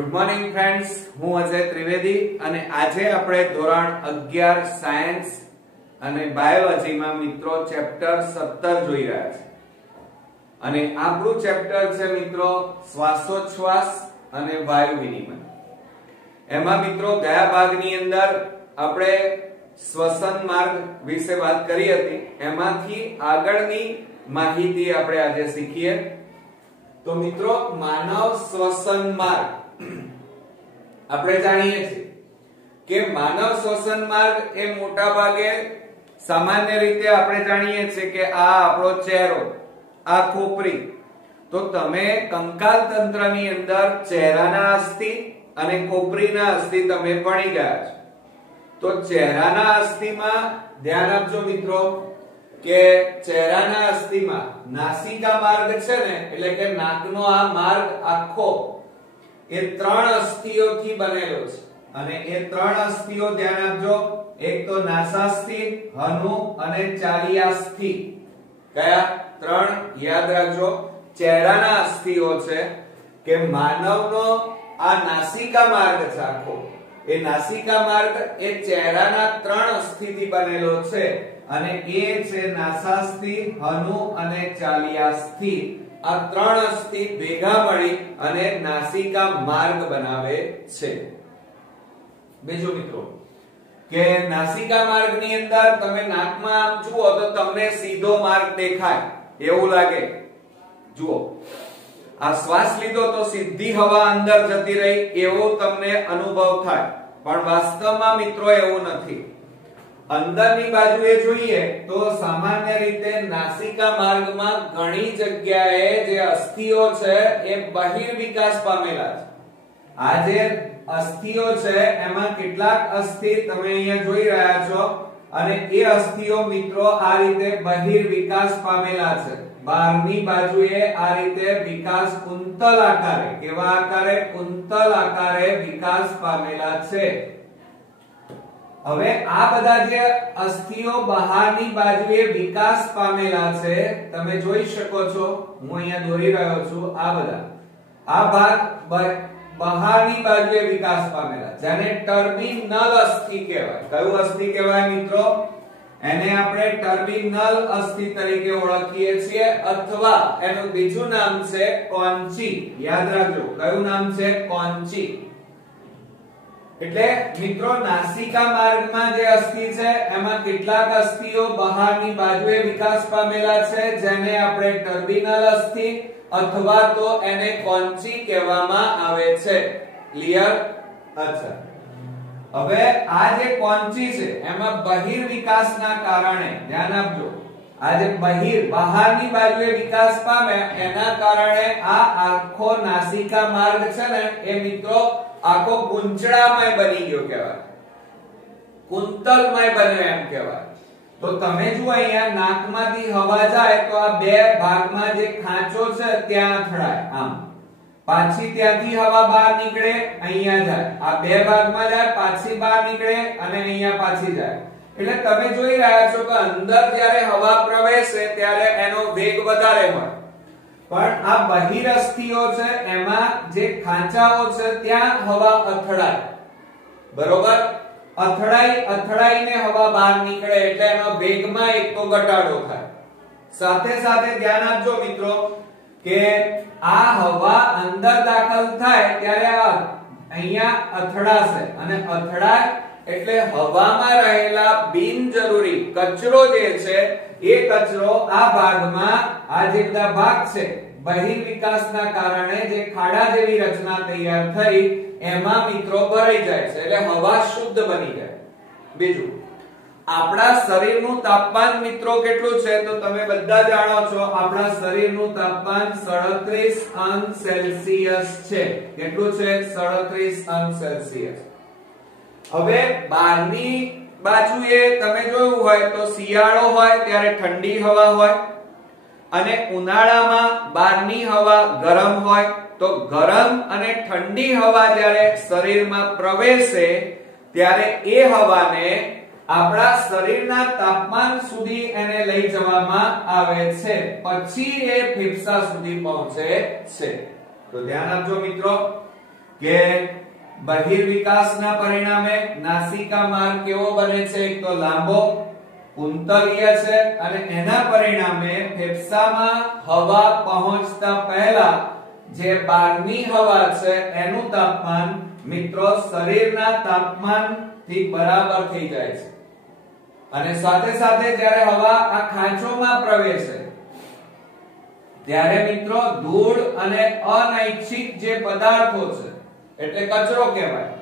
Good morning friends, હું અજય ત્રિવેદી અને આજે આપણે ધોરણ 11 સાયન્સ અને બાયોલોજીમાં મિત્રો ચેપ્ટર 17 જોઈ રહ્યા છે. અને આપણું ચેપ્ટર છે મિત્રો શ્વાસોચ્છ્વાસ અને વાયુ વિનિમય. એમાં મિત્રો ગયા ભાગની અંદર આપણે શ્વસન માર્ગ વિશે વાત કરી હતી. એમાંથી આગળની માહિતી આપણે આજે શીખીએ. તો મિત્રો માનવ શ્વસન માર્ગ આપણે જાણીએ છીએ કે માનવ શ્વસન માર્ગ એ મોટા ભાગે સામાન્ય રીતે આપણે જાણીએ છીએ કે આ આપણો ચહેરો, આ ખોપરી. તો તમે કંકાલ તંત્રની અંદર ચહેરાના અસ્થિ અને ખોપરીના અસ્થિ તમે ભણી ગયા છો. તો ચહેરાના અસ્થિમાં ધ્યાન આપજો મિત્રો કે ચહેરાના અસ્થિમાં નાસિકા માર્ગ છે ને, એટલે કે નાકનો આ માર્ગ આખો એ 3 અસ્થિઓથી બનેલો છે. અને એ 3 અસ્થિઓ ધ્યાન આપજો, એક તો નાસાસ્થિ, હનુ અને ચાલિયાસ્થિ. કયા 3 યાદ રાખજો. ચહેરાના અસ્થિઓ છે કે માનવનો આ નાસિકા માર્ગ છે આખો, એ નાસિકા માર્ગ એ ચહેરાના 3 અસ્થિથી બનેલો છે. અને એ છે નાસાસ્થિ, હનુ અને ચાલિયાસ્થિ. આ 3 અસ્થિ ભેગા મળી અને નાસિકા માર્ગ બનાવે છે. બીજું મિત્રો કે નાસિકા માર્ગની અંદર તમે નાકમાં આમ જુઓ તો તમને સીધો માર્ગ દેખાય એવું લાગે. જુઓ, આ શ્વાસ લીધો તો સીધી હવા અંદર જતી રહી એવો તમને અનુભવ થાય, પણ વાસ્તવમાં મિત્રો એવું નથી. અંદરની બાજુએ જોઈએ તો સામાન્ય રીતે નાસિકા માર્ગમાં ઘણી જગ્યાએ જે અસ્થિઓ છે એ બહિર્વિકાસ પામેલા છે. આ જે અસ્થિઓ છે એમાં કેટલાક અસ્થિ તમે અહીંયા જોઈ રહ્યા છો અને એ અસ્થિઓ મિત્રો આ રીતે બહિર્વિકાસ પામેલા છે. બહારની બાજુએ આ રીતે વિકાસ કુંતલ આકારે, કેવા આકારે? કુંતલ આકારે વિકાસ પામેલા છે. હવે આ બધા જે અસ્થિઓ બહારની બાજુએ વિકાસ પામેલા છે તમે જોઈ શકો છો, હું અહીંયા દોરી રહ્યો છું. આ બધા આ ભાગ બહારની બાજુએ વિકાસ પામેલા, જેને ટર્મિનલ અસ્થિ કહેવાય. કયું અસ્થિ કહેવાય મિત્રો? એને આપણે ટર્મિનલ અસ્થિ તરીકે ઓળખીએ છીએ, અથવા એનું બીજું નામ છે કોન્ચી. યાદ રાખજો, કયું નામ છે? કોન્ચી. એટલે મિત્રો નાસિકા માર્ગમાં જે અસ્થિ છે એમાં કેટલાક અસ્થિઓ બહારની બાજુએ વિકાસ પામેલા છે, જેને આપણે ટર્મિનલ અસ્થિ અથવા તો એને કોન્ચી કહેવામાં આવે છે. ક્લિયર? અચ્છા, હવે આ જે કોન્ચી છે એમાં બહિર્વિકાસના કારણે ધ્યાન આપજો, આ જે બહારની બાજુએ વિકાસ પામે એના કારણે આ આખો નાસિકા માર્ગ છે ને એ મિત્રો આખો ગુંચળામય બની ગયો કહેવાય, કુંતલમય બન્યો એમ કહેવાય. તો તમે જુઓ અહીંયા નાકમાંથી હવા જાય તો આ બે ભાગમાં જે ખાંચો છે ત્યાં અથડાય, આમ પાછી ત્યાંથી હવા બહાર નીકળે, અહીંયા જાય, આ બે ભાગમાં જાય, પાછી બહાર નીકળે અને અહીંયા પાછી જાય. એટલે તમે જોઈ રહ્યા છો કે અંદર જ્યારે હવા પ્રવેશે ત્યારે એનો વેગ વધારે હોય, પણ આ બહિરસ્થિઓ છે એમાં જે ખાંચાઓ છે ત્યાં હવા અથડાય. બરોબર? અથડાઈને હવા બહાર નીકળે એટલે એનો વેગમાં એક તો ઘટાડો થાય. સાથે સાથે ધ્યાન આપજો મિત્રો કે આ હવા અંદર દાખલ થાય ત્યારે અહીંયા અથડાશે, અને અથડાય એટલે હવામાં રહેલા બિનજરૂરી કચરો જે છે એ કચરો આ ભાગમાં, આ જે બધા ભાગ છે બહિર્વિકાસના કારણે જે ખાડા જેવી રચના તૈયાર થઈ એમાં મિત્રો ભરાઈ જાય છે, એટલે હવા શુદ્ધ બની જાય. બીજું, આપણા શરીરનું તાપમાન મિત્રો કેટલું છે તો તમે બધા જાણો છો, આપણા શરીરનું તાપમાન 37°C છે. કેટલું છે? 37°C. હવે બહારની બાજુએ તમે જોયું હોય તો શિયાળો હોય ત્યારે ઠંડી હવા હોય, અને ઉનાળામાં બહારની હવા ગરમ હોય. તો ગરમ અને ઠંડી હવા જ્યારે શરીરમાં પ્રવેશે ત્યારે એ હવાને આપણા શરીરના તાપમાન સુધી એને લઈ જવામાં આવે છે, પછી એ ફેફસા સુધી પહોંચે છે. તો ધ્યાન આપજો મિત્રો કે બહિર્વિકાસના પરિણામે નાસિકા માર્ગ કેવો બને છે? એક તો લાંબો, કુંતલીય છે, અને એના પરિણામે ફેફસામાં હવા પહોંચતા પહેલા જે બહારની હવા છે એનું તાપમાન મિત્રો શરીરના તાપમાનથી બરાબર થઈ જાય છે. અને સાથે સાથે જ્યારે હવા આ ખાંચોમાં પ્રવેશે ત્યારે મિત્રો ધૂળ અને અનૈચ્છિક જે પદાર્થો છે એટલે કચરો કહેવાય,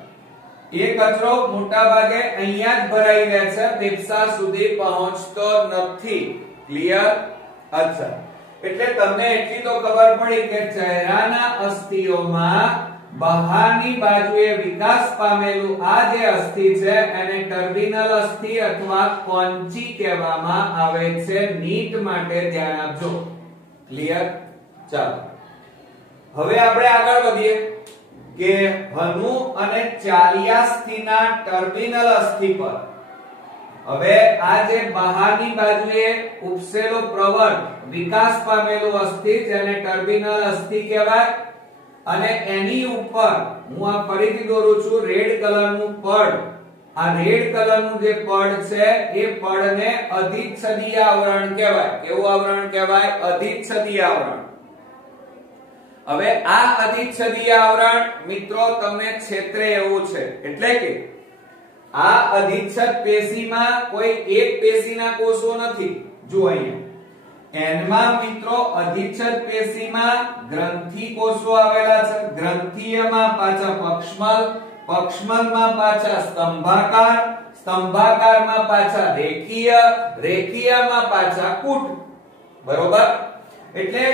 એ કચરો મોટા ભાગે અહીંયા જ ભરાઈ રહે છે, ફેફસા સુધી પહોંચતો નથી. ક્લિયર? અચ્છા, એટલે તમને એટલી તો ખબર પડી કે ચહેરાના અસ્થિઓમાં બહારની બાજુએ વિકાસ પામેલું આ જે અસ્થિ છે એને ટર્મિનલ અસ્થિ અથવા કોન્ચી કહેવામાં આવે છે. નીટ માટે ધ્યાન આપજો. ક્લિયર? ચાલો હવે આપણે આગળ વધીએ કે હનુ અને ચાલિયાસ્થિના ટર્મિનલ અસ્થિ પર હવે આ જે બહારની બાજુએ ઉપસેલો પ્રવર્ત વિકાસ પામેલો અસ્થિ જેને ટર્મિનલ અસ્થિ કહેવાય, અને એની ઉપર હું આ ફરીથી દોરું છું રેડ કલરનું પડ. આ રેડ કલરનું જે પડ છે એ પડને અધિચ્છદીય આવરણ કહેવાય. કેવું આવરણ કહેવાય? અધિચ્છદીય આવરણ. હવે આ અધિચ્છદીય આવરણ મિત્રો તમને ક્ષેત્રે એવું છે એટલે કે આ અધિચ્છદ પેશીમાં કોઈ એક પેશીના કોષો નથી. જો અહીંયા એનમાં મિત્રો અધિચ્છદ પેશીમાં ગ્રંથિ કોષો આવેલા છે, ગ્રંથિયમાં પાછા પક્ષમલ, પક્ષમલમાં પાછા સ્તંભાકાર, સ્તંભાકારમાં પાછા રેખીય, રેખીયમાં પાછા કૂટ. બરોબર? એટલે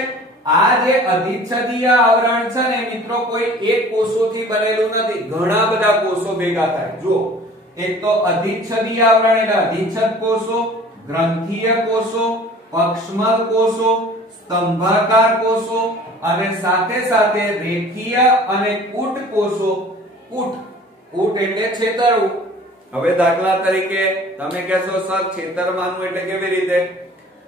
આ જે અધિચ્છદીય આવરણ છે ને મિત્રો કોઈ એક કોષોથી બનેલું નથી, ઘણા બધા કોષો ભેગા થાય. જો એક તો અધિચ્છદીય આવરણ એટલે અધિચ્છદ કોષો, ગ્રંથીય કોષો, પક્ષમલ કોષો, સ્તંભાકાર કોષો અને સાથે સાથે રેખીય અને કૂટ કોષો. કૂટ, કૂટ એટલે છેતરવું. હવે દાખલા તરીકે તમે કહેશો સર છેતરવાનું એટલે કેવી રીતે?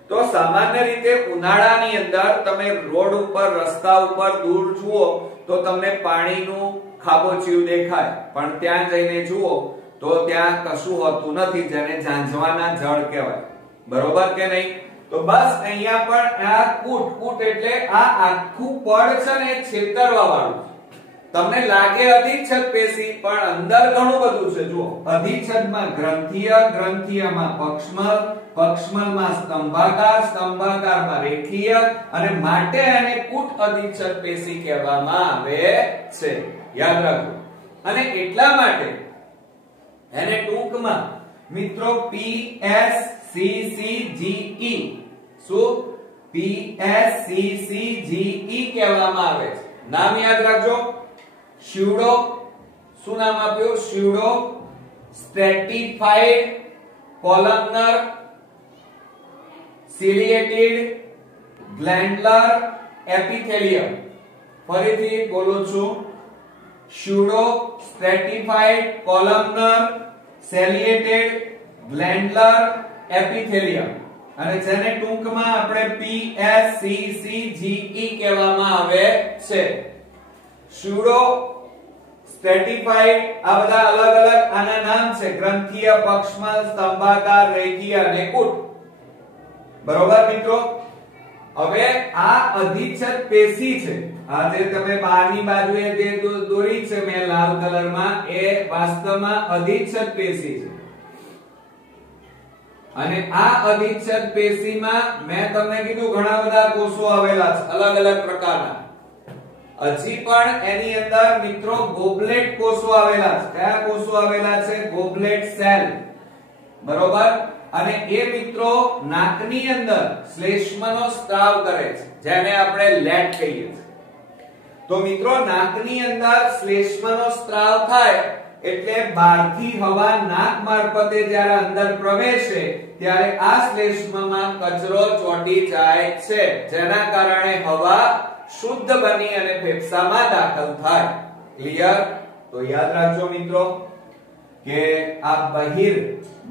તો સામાન્ય રીતે ઉનાળાની અંદર તમે રોડ ઉપર, રસ્તા ઉપર દૂર જુઓ તો તમને પાણીનું ખાબોચિયું દેખાય, પણ ત્યાં જઈને જુઓ તો ત્યાં કશું હોતું નથી, જેને ઝાંઝવાના જળ કહેવાય. બરોબર કે નહીં? તો બસ અહીંયા પણ આ કૂટ, કૂટ એટલે આ આખું પડ છે ને છેતરવા વાળું. તમને લાગે અધિચ્છદ પેશી, પણ અંદર ઘણું બધું છે. જુઓ, અધિચ્છદમાં ગ્રંથીય, ગ્રંથીયમાં પક્ષમલ, પક્ષમલમાં સ્તંભાકાર, સ્તંભાકારમાં રેખીય, અને માટે આને કૂટ અધિચ્છદ પેશી કહેવામાં આવે છે. યાદ રાખજો. અને એટલા માટે એને ટૂંકમાં મિત્રો PSCCGE શું PSCCGE કહેવામાં આવે છે. નામ યાદ રાખજો. સ્યુડો, શું નામ આપ્યું? Pseudo સ્ટ્રેટિફાઈડ columnar સિલિએટેડ ગ્લેન્ડુલર એપિથેલિયમ. ફરીથી બોલું છું, સ્યુડો સ્ટ્રેટિફાઈડ કોલમનર સિલિએટેડ ગ્લેન્ડુલર એપિથેલિયમ, અને જેને ટૂંકમાં આપણે PSCCGE કહેવામાં આવે છે. સ્યુડો સ્ટ્રેટિફાઈડ, આ બધા અલગ અલગ આના નામ છે. ગ્રંથીય, પક્ષમલ, સ્તંભાકાર, રેખીય અને કૂટ. બરોબર મિત્રો? હવે આ અધિચ્છદ પેશી છે, આ જે તમે બહારની બાજુએ જે દોરી છે મેં લાલ કલરમાં, એ વાસ્તવમાં અધિચ્છદ પેશી છે. અને આ અધિચ્છદ પેશીમાં મેં તમને કીધું ઘણા બધા કોષો આવેલા છે, અલગ અલગ પ્રકારના. હજી પણ એની અંદર મિત્રો ગોબલેટ કોષો આવેલા છે. કયા કોષો આવેલા છે? ગોબલેટ સેલ. બરોબર? અને એ મિત્રો નાકની અંદર શ્લેષ્મનો સ્ત્રાવ કરે છે, જેને આપણે લેટ કહીએ છીએ. તો મિત્રો નાકની અંદર શ્લેષ્મનો સ્ત્રાવ થાય એટલે બહારથી હવા નાક મારફતે જ્યારે અંદર પ્રવેશે ત્યારે આ શ્લેષ્મમાં કચરો ચોંટી જાય છે, જેના કારણે હવા શુદ્ધ બની અને ફેફસામાં દાખલ થાય. ક્લિયર? તો યાદ રાખજો મિત્રો કે આ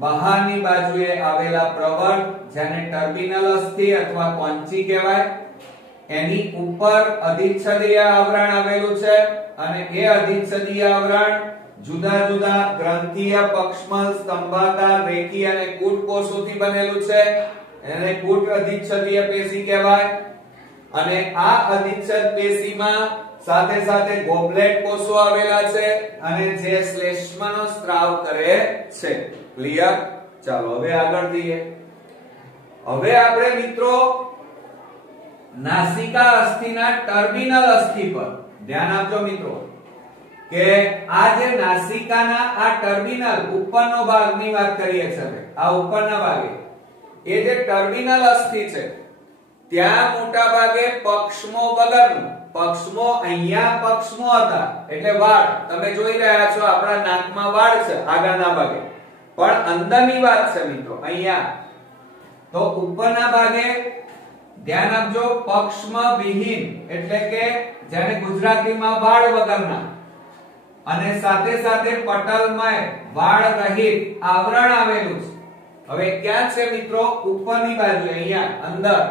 બહારની બાજુએ આવેલા પ્રવર્ત જેને ટર્મિનલ અસ્થિ અથવા કોન્ચી કહેવાય, એની ઉપર અધિચ્છદીય આવરણ આવેલું છે અને એ અધિચ્છદીય આવરણ જુદા જુદા ગ્રંથીય, પક્ષમલ, સ્તંભાકાર, રેખી અને કૂટ કોષોથી બનેલું છે. એને કૂટ અધિચ્છદીય પેશી કહેવાય. અને આ અધિચ્છદ પેશીમાં સાથે સાથે ગોબલેટ કોષો આવેલા છે અને જે શ્લેષ્મનો સ્ત્રાવ કરે છે. ક્લિયર? ચાલો હવે આગળ જઈએ. હવે આપણે મિત્રો નાસિકા અસ્થિના ટર્મિનલ અસ્થિ પર ધ્યાન આપજો મિત્રો કે આ જે નાસિકાના આ ટર્મિનલ ઉપરનો ભાગની વાત કરીએ છીએ. આ ઉપરના ભાગે એ જે ટર્મિનલ અસ્થિ છે ત્યાં મોટા ભાગે પક્ષમો વગરનું, પક્ષમો અહીંયા પક્ષમો હતા એટલે વાળ તમે જોઈ રહ્યા છો, આપણા નાકમાં વાળ છે આગળના ભાગે, પણ અંદરની વાત છે મિત્રો અહીંયા. તો ઉપરના ભાગે ધ્યાન આપજો પક્ષમ વિહીન એટલે કે જેને ગુજરાતીમાં વાળ વગરના, અને સાથે સાથે પટલમય વાળ રહિત આવરણ આવેલું છે. હવે ક્યાં છે મિત્રો? ઉપરની બાજુ અહીંયા અંદર.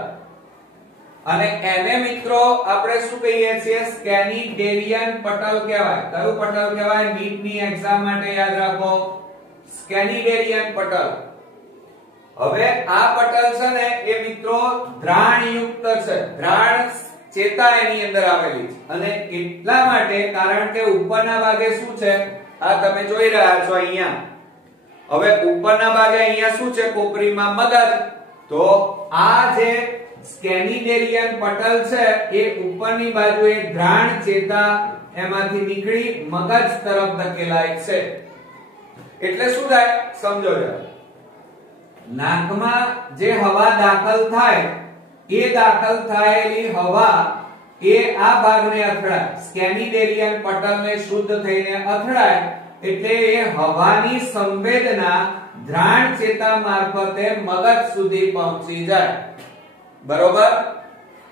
અને એને મિત્રો આપણે શું કહીએ છીએ? સ્કેનિડેરિયન પટલ કહેવાય. કયું પટલ કહેવાય? નીટની એક્ઝામ માટે યાદ રાખો, સ્કેનિડેરિયન પટલ. હવે આ પટલ છે ને એ મિત્રો દ્રાણ યુક્ત છે. દ્રાણ ચેતા એની અંદર આવેલી છે અને એટલા માટે કારણ કે ઉપરના ભાગે શું છે? આ તમે જોઈ રહ્યા છો અહીંયા. હવે ઉપરના ભાગે અહીંયા શું છે? કોપરીમાં મગજ. તો આ જે સ્કેનિડેરિયન પટલ છે એ ઉપરની બાજુએ દ્રાણ ચેતા એમાંથી નીકળી મગજ તરફ ધકેલાય છે. એટલે શું થાય સમજો જરા. નાકમાં જે હવા દાખલ થાય એ દાખલ થયેલી હવા એ આ ભાગને અથડાય, સ્કેનિડેરિયન પટલને શુદ્ધ થઈને અથડાય એટલે એ હવાની સંવેદના દ્રાણ ચેતા મારફતે મગજ સુધી પહોંચી જાય. બરોબર?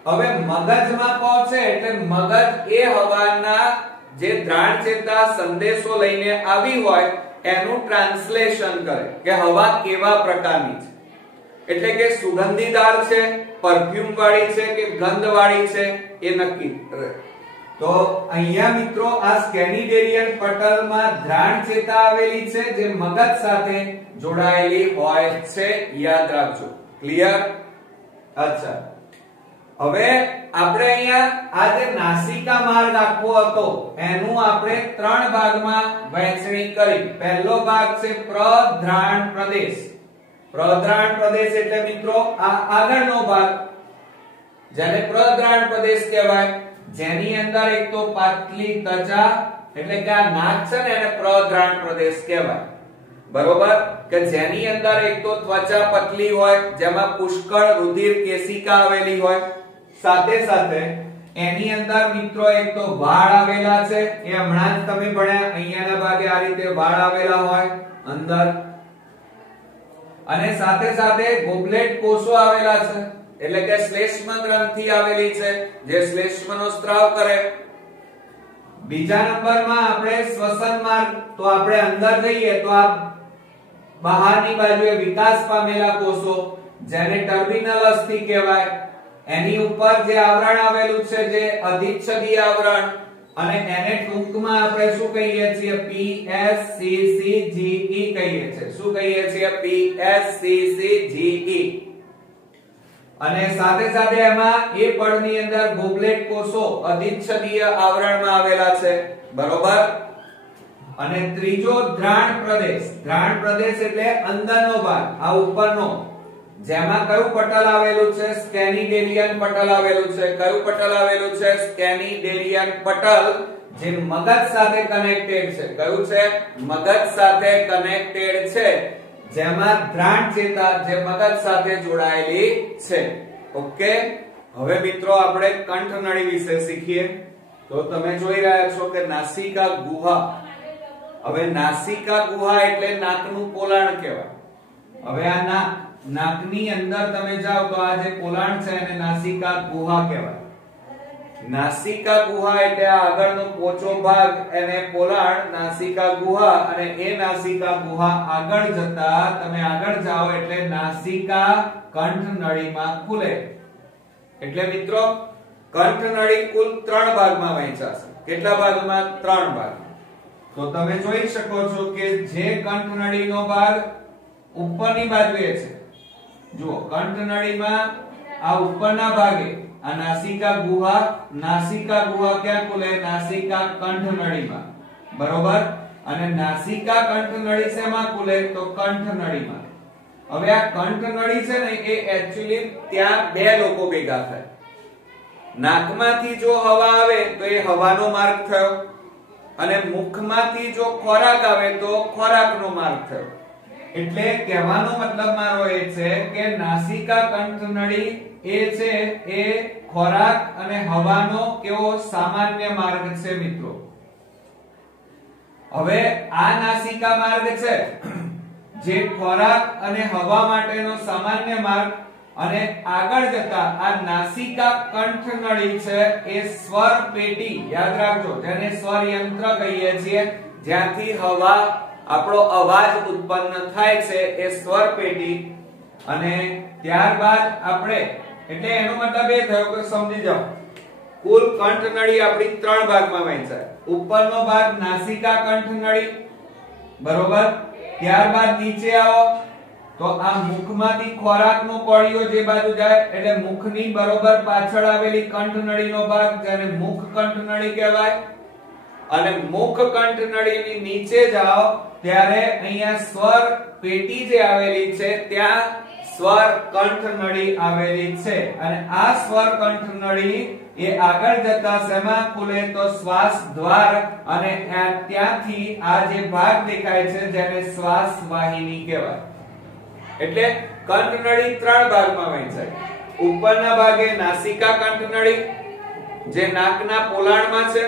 હવે મગજમાં પહોંચે એટલે મગજ એ હવાના જે દ્રાણ ચેતા સંદેશો લઈને આવી હોય એનું ટ્રાન્સલેશન કરે કે હવા કેવા પ્રકારની છે. એટલે કે સુગંધીદાર છે, પરફ્યુમ વાળી છે કે ગંધ વાળી છે એ નક્કી કરે. તો અહીંયા મિત્રો આ સ્કેનિડેરિયન પટલમાં દ્રાણ ચેતા આવેલી છે જે મગજ સાથે જોડાયેલી હોય છે. યાદ રાખજો. ક્લિયર? અચ્છા, હવે આપણે અહીંયા આ જે નાસિકા માર્ગ આખો હતો એનું આપણે ત્રણ ભાગમાં વહેંચણી કરી. પહેલો ભાગ છે પ્રદ્રાણ પ્રદેશ. પ્રદ્રાણ પ્રદેશ એટલે મિત્રો આ આગળનો ભાગ જેને પ્રદ્રાણ પ્રદેશ કહેવાય, જેની અંદર એક તો પાતળી ત્વચા એટલે કે આ નાક છે ને એને પ્રદ્રાણ પ્રદેશ કહેવાય. બરોબર? કે જેની અંદર એક તો ત્વચા પતલી હોય જેમાં પુષ્કળ રુધિર કેશિકા આવેલી હોય, સાથે સાથે એની અંદર મિત્રો એક તો વાળ આવેલા છે, એ હમણાં જ તમે ભણ્યા, અહીંયાના ભાગે આ રીતે વાળ આવેલા હોય અંદર, અને સાથે સાથે ગોબલેટ કોષો આવેલા છે એટલે કે શ્લેષ્મ ગ્રંથિ આવેલી છે જે શ્લેષ્મનો સ્ત્રાવ કરે. બીજા નંબરમાં આપણે શ્વસન માર્ગ, તો આપણે અંદર જઈએ તો આ બહારની બાજુએ વિકાસ પામેલા કોષો જેને ટર્મિનલ અસ્થિ કહેવાય, એની ઉપર જે આવરણ આવેલું છે જે અધિચ્છદીય આવરણ, અને એને ટૂંકમાં આપણે શું કહીએ છીએ? PSCCGE કહીએ છીએ. શું કહીએ છીએ? PSCCGE. અને સાથે સાથે એમાં એ પડની અંદર ગોબલેટ કોષો અધિચ્છદીય આવરણમાં આવેલા છે. બરોબર? અને ત્રીજો દ્રાણ પ્રદેશ. દ્રાણ પ્રદેશ એટલે અંદરનો ભાગ, આ ઉપરનો, જેમાં કયું પટલ આવેલું છે? સ્કેનિડેરિયન પટલ આવેલું છે. કયું પટલ આવેલું છે? સ્કેનિડેરિયન પટલ, જે મગજ સાથે કનેક્ટેડ છે. કયું છે? મગજ સાથે કનેક્ટેડ છે, જેમાં દ્રાણ ચેતા જે મગજ સાથે જોડાયેલી છે. ઓકે, હવે મિત્રો આપણે કંઠનળી વિશે શીખીએ. તો તમે જોઈ રહ્યા છો કે નાસિકા ગુહા. હવે નાસિકા ગુહા એટલે નાકનું પોલાણ કહેવાય. હવે આ નાકની અંદર તમે જાઓ તો આ જે પોલાણ છે એને નાસિકા ગુહા કહેવાય. નાસિકા ગુહા એટલે આ આગળનો પોચો ભાગ એને પોલાણ, નાસિકા ગુહા, અને એ નાસિકા ગુહા આગળ જતા તમે આગળ જાઓ એટલે નાસિકા કંઠ નળીમાં ખુલે. એટલે મિત્રો કંઠનળી કુલ 3 ભાગમાં વહેંચાશે. કેટલા ભાગમાં? 3 ભાગ. તો તમે જોઈ શકો છો કે જે કંઠનળીનો ભાગ ઉપરની બાજુએ છે, જુઓ કંઠનળીમાં આ ઉપરના ભાગે આ નાસિકા ગુહા ક્યાં ખુલે? નાસિકા કંઠનળીમાં, બરોબર. અને નાસિકા કંઠનળી શેમાં ખુલે? તો કંઠનળીમાં. હવે આ કંઠનળી છે ને એ એક્ચ્યુઅલી ત્યાં બે લોકો ભેગા થાય. નાકમાંથી જો હવા આવે તો એ હવાનો માર્ગ થયો, અને મુખમાંથી જો ખોરાક આવે તો ખોરાકનો માર્ગ થયો. એટલે કહેવાનો મતલબ મારો એ છે કે નાસિકા કંઠનળી એ છે એ ખોરાક અને હવાનો કેવો સામાન્ય માર્ગ છે મિત્રો. હવે આ નાસિકા માર્ગ છે જે ખોરાક અને હવા માટેનો સામાન્ય માર્ગ, અને આગળ જતા આ નાસિકા કંઠનળી છે એ સ્વર પેટી, યાદ રાખજો, જેને સ્વર યંત્ર કહીએ છીએ, જ્યાંથી હવા આપણો અવાજ ઉત્પન્ન થાય છે એ સ્વર પેટી. અને ત્યારબાદ આપણે, એટલે એનો મતલબ એ થયો કે સમજી જાઓ, કુલ કંઠનળી આપણી 3 ભાગમાં વહેંચાય. ઉપરનો ભાગ નાસિકા કંઠનળી, બરોબર. ત્યારબાદ નીચે આવો તો આ મુખમાંથી ખોરાકનો કોળિયો જે બાજુ જાય એટલે મુખની બરોબર પાછળ આવેલી કંઠનળીનો ભાગ, જેને મુખ કંઠનળી કહેવાય. અને મુખ કંઠનળીની નીચે જાઓ ત્યારે અહીંયા સ્વર પેટી જે આવેલી છે ત્યાં સ્વર કંઠનળી આવેલી છે. અને આ સ્વર કંઠનળી એ આગળ જતા શેમાં ખુલે? તો શ્વાસ દ્વાર. અને ત્યાંથી આ જે ભાગ દેખાય છે જેને શ્વાસ વાહિની કહેવાય. એટલે કંઠનળી 3 ભાગમાં વહેંચાય. ઉપરના ભાગે નાસિકા કંઠનળી જે નાકના પોલાણમાં છે,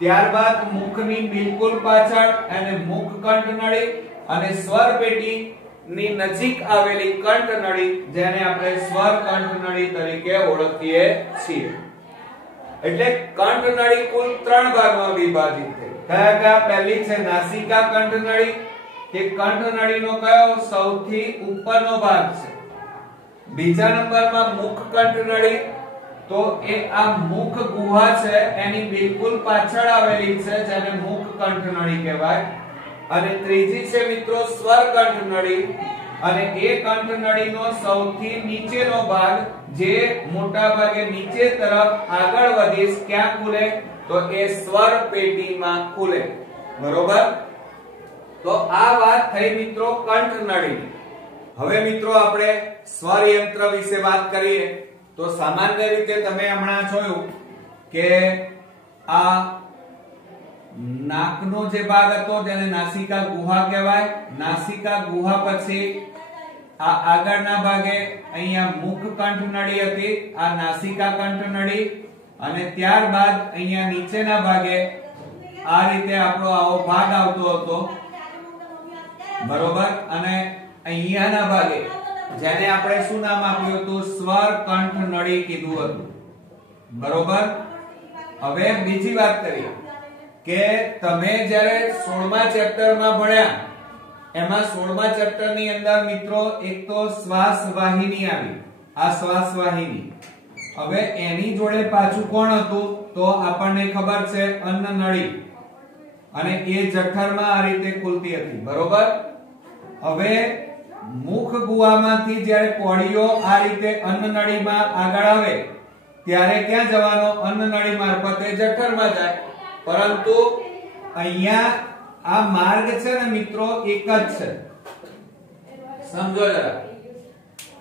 ત્યારબાદ મુખની બિલકુલ પાછળ અને મુખ કંઠનળી, અને સ્વર પેટી ની નજીક આવેલી કંઠનળી જેને આપણે સ્વર કંઠનળી તરીકે ઓળખીએ છીએ. એટલે કંઠનળી કુલ 3 ભાગમાં વિભાજિત થઈ. કયા કયા? પહેલી છે નાસિકા કંઠનળી, કે કંઠનળીનો કયો સૌથી ઉપરનો ભાગ છે. બીજા નંબરમાં મુખ કંઠનળી, તો એ આ મુખ ગુહા છે એની બિલકુલ પાછળ આવેલી છે જેને મુખ કંઠનળી કહેવાય. અને ત્રીજી છે મિત્રો સ્વર કંઠનળી, અને એ કંઠનળીનો સૌથી નીચેનો ભાગ જે મોટા ભાગે નીચે તરફ આગળ વધીશ ક્યાં ખુલે? તો એ સ્વર પેટીમાં ખુલે, બરોબર. તો આ વાત થઈ મિત્રો કંઠનળીની. હવે મિત્રો આપણે સ્વર યંત્ર વિશે વાત કરીએ તો સામાન્ય રીતે તમે હમણાં જોયું કે આ નાકનો જે ભાગ હતો જેને નાસિકા ગુહા કહેવાય. નાસિકા ગુહા પછી આ આગળના ભાગે અહીંયા મુખ કંઠનળી હતી, આ નાસિકા કંઠનળી. અને ત્યારબાદ અહીંયા નીચેના ભાગે આ રીતે આપણો આવો ભાગ આવતો હતો, બરોબર. અને અહીંયાના ભાગે જેને આપણે શું નામ આપ્યું હતું? સ્વર કંઠનળી કીધું હતું, બરોબર. હવે બીજી વાત કરીએ કે તમે જ્યારે 16મા ચેપ્ટરમાં ભણ્યા, એમાં 16મા ચેપ્ટરની અંદર મિત્રો એક તો શ્વાસ વાહિની આવી, આ શ્વાસ વાહિની. હવે એની જોડે પાછું કોણ હતું? તો આપણને ખબર છે અન્નનળી, અને એ જઠરમાં આ રીતે ખુલતી હતી, બરોબર. હવે મુખ ગુહામાંથી જ્યારે કોળિયો આ રીતે અન્નનળીમાં આગળ આવે ત્યારે ક્યાં જવાનો? અન્નનળી મારફતે જઠરમાં જાય. પરંતુ અહીંયા આ માર્ગ છે ને મિત્રો એક જ છે, સમજો જરા,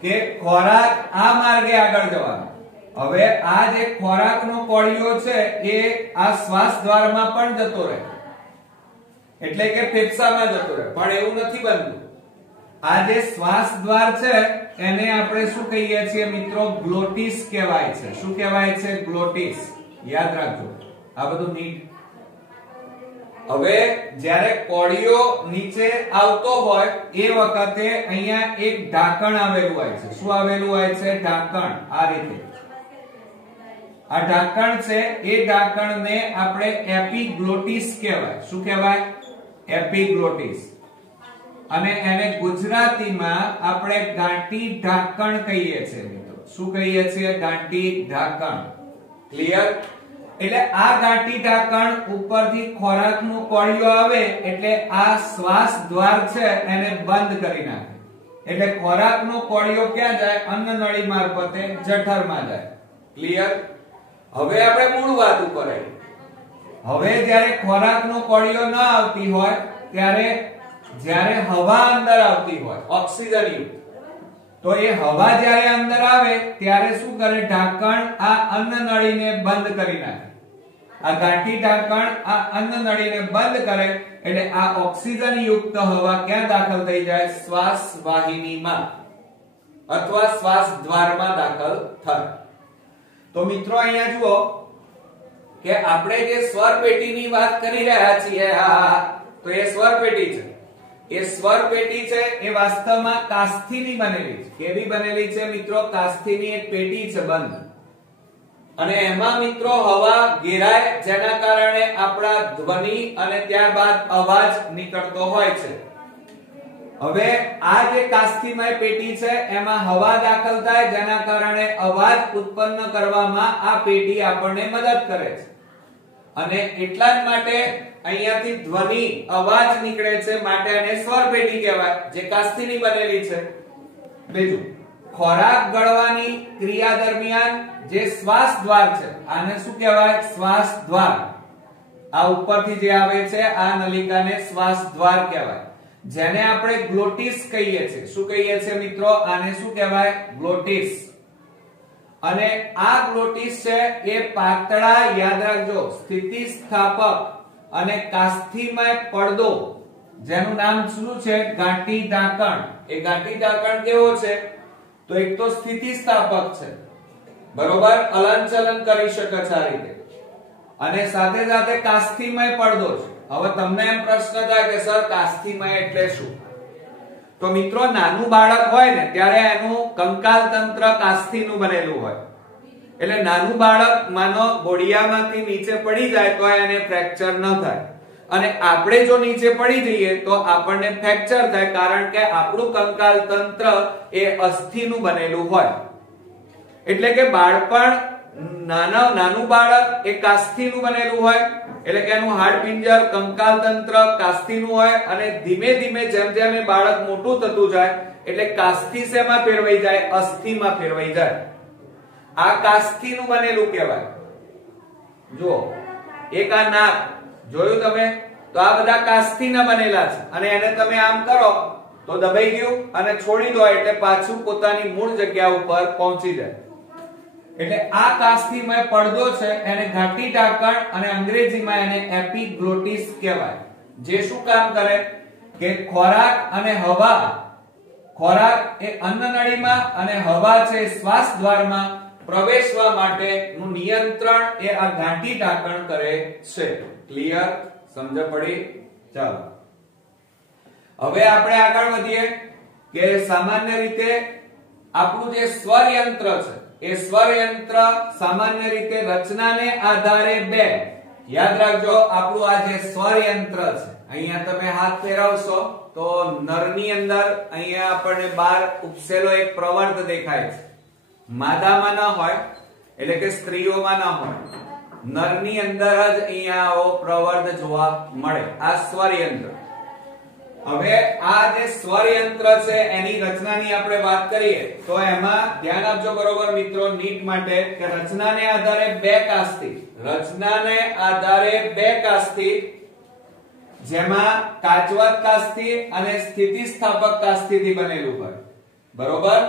કે ખોરાક આ માર્ગે આગળ જવાનો. હવે આ જે ખોરાકનો કોળિયો છે એ આ શ્વાસ દ્વારમાં પણ જતો રહે, એટલે કે ફેફસામાં જતો રહે, પણ એવું નથી બનતું. આ જે શ્વાસ દ્વાર છે એને આપણે શું કહીએ છીએ મિત્રો? ગ્લોટિસ કહેવાય છે. શું કહેવાય છે? ગ્લોટિસ. યાદ રાખજો આ બધું નીટ. હવે જ્યારે કોળિયો નીચે આવતો હોય એ વખતે અહીંયા એક ઢાંકણ આવેલું હોય છે. શું આવેલું હોય છે? ઢાંકણ. આ રીતે આ ઢાંકણ છે, એ ઢાંકણને આપણે એપિગ્લોટિસ કહેવાય. શું કહેવાય? એપિગ્લોટિસ. અને એને ગુજરાતીમાં આપણે ગાંઠી ઢાંકણ કહીએ છીએ મિત્રો. શું કહીએ છીએ? ગાંઠી ઢાંકણ. ક્લિયર? એટલે આ ગાંઠી ઢાંકણ ઉપરથી ખોરાકનું કોળિયો આવે એટલે આ શ્વાસ દ્વાર છે એને બંધ કરી નાખે, એટલે ખોરાકનો કોળિયો ક્યાં જાય? અન્નનળી મારફતે જઠરમાં જાય. ક્લિયર? હવે આપણે મૂળ વાત ઉપર આવીએ. હવે જ્યારે ખોરાકનો કોળિયો ન આવતી હોય ત્યારે જ્યારે હવા અંદર આવતી હોય ઓક્સિજન યુક્ત, તો એ હવા જ્યારે અંદર આવે ત્યારે શું કરે? ઢાંકણ આ અન્નનળીને બંધ કરી નાખે. આ ગાંઠી ઢાંકણ આ અન્નનળીને બંધ કરે એટલે આ ઓક્સિજન યુક્ત હવા ક્યાં દાખલ થઈ જાય? શ્વાસ વાહિનીમાં અથવા શ્વાસ દ્વારમાં દાખલ થાય. તો મિત્રો અહીંયા જુઓ કે આપણે જે સ્વર પેટીની વાત કરી રહ્યા છીએ, તો એ સ્વર પેટી છે. એ સ્વર પેટી છે એ વાસ્તવમાં કાસ્થીની બનેલી છે. કેવી બનેલી છે મિત્રો? કાસ્થીની એક પેટી છે બંધ, અને એમાં મિત્રો હવા ઘેરાય જેના કારણે આપણા ધ્વનિ અને ત્યારબાદ અવાજ નીકળતો હોય છે. હવે આ જે કાસ્થીમય પેટી છે એમાં હવા દાખલ થાય જેના કારણે અવાજ ઉત્પન્ન કરવામાં આ પેટી આપણને મદદ કરે છે, અને એટલા જ માટે અહીંયાથી ધ્વનિ અવાજ નીકળે છે, માટે આને સ્વર પેટી કહેવાય જે કાસ્થીની બનેલી છે. બીજું, ખોરાક ગળવાની ક્રિયા દરમિયાન જે શ્વાસ દ્વાર છે આને શું કહેવાય? શ્વાસ દ્વાર. આ ઉપરથી જે આવે છે આ નલિકાને શ્વાસ દ્વાર કહેવાય, જેને આપણે ગ્લોટિસ કહીએ છીએ. શું કહીએ છીએ મિત્રો? આને શું કહેવાય? ગ્લોટિસ. અને આ ગ્લોટિસ છે એ પાતળા, યાદ રાખજો, સ્થિતિસ્થાપક અને કાસ્થીમય પડદો, જેનું નામ શું છે? ગાંઠી ઢાંકણ. એ ગાંઠી ઢાંકણ કેવો છે? તો એક તો સ્થિતિસ્થાપક છે, બરોબર, હલનચલન કરી શકે છે આ રીતે, અને સાથે સાથે કાસ્થીમય પડદો છે. હવે તમને એમ પ્રશ્ન થાય કે સર કાસ્થીમય એટલે શું? તો મિત્રો નાનું બાળક હોય ને ત્યારે એનું કંકાલ તંત્ર કાસ્થીનું બનેલું હોય, એટલે નાનું બાળક માનો ઘોડિયામાંથી નીચે પડી જાય તો એને ફ્રેક્ચર ન થાય, અને આપણે જો નીચે પડી જઈએ તો આપણને ફ્રેક્ચર થાય, કારણ કે આપણું કંકાલ તંત્ર એ અસ્થિનું બનેલું હોય. એટલે કે બાળપણ નાનું બાળક એ કાસ્થીનું બનેલું હોય, એટલે કે એનું હાડપિંજર, કંકાલ તંત્ર કાસ્થીનું હોય, અને ધીમે ધીમે જેમ જેમ એ બાળક મોટું થતું જાય એટલે કાસ્થી શેમાં ફેરવાઈ જાય? અસ્થિમાં ફેરવાઈ જાય. આ કાસ્થીનું બનેલું કહેવાય. જો એક આ નાક જોયું તમે? તો આ બધા કાસ્થીના બનેલા છે, અને એને તમે આમ કરો તો દબાઈ ગયું, અને છોડી દો એટલે પાછું પોતાની મૂળ જગ્યા ઉપર પહોંચી જાય. એટલે આ કાસ્થીમય પડદો છે એને ગાંઠી ઢાંકણ, અને અંગ્રેજીમાં એને એપિગ્લોટિસ કહેવાય, જે શું કામ કરે? કે ખોરાક અને હવા, ખોરાક એ અન્નનળીમાં અને હવા છે શ્વાસ દ્વારમાં પ્રવેશવા માટેનું નિયંત્રણ એ આ ગાંઠી ઢાંકણ કરે છે. ક્લિયર? સમજ પડી? ચાલો હવે આપણે આગળ વધીએ કે સામાન્ય રીતે આપણું જે સ્વર યંત્ર છે એ સ્વર યંત્ર સામાન્ય રીતે રચનાને આધારે બે, યાદ રાખજો, આપણું આ જે સ્વર યંત્ર છે, અહીંયા તમે હાથ ફેરવશો તો નરની અંદર અહીંયા આપણને બહાર ઉપસેલો એક પ્રવર્ત દેખાય છે. માદામાં ન હોય, એટલે કે સ્ત્રીઓમાં ન હોય, નરની અંદર જ અહીંયા આવો પ્રવર્ત જોવા મળે. આ સ્વર યંત્ર. હવે આ જે સ્વર યંત્ર છે એની રચનાની આપણે વાત કરીએ તો એમાં ધ્યાન આપજો બરોબર મિત્રો, નીટ માટે, કે રચનાને આધારે બે કાસ્થી, રચનાને આધારે બે કાસ્થી, જેમાં કાચવત કાસ્થી અને સ્થિતિસ્થાપક કાસ્થીથી બનેલું હોય, બરોબર.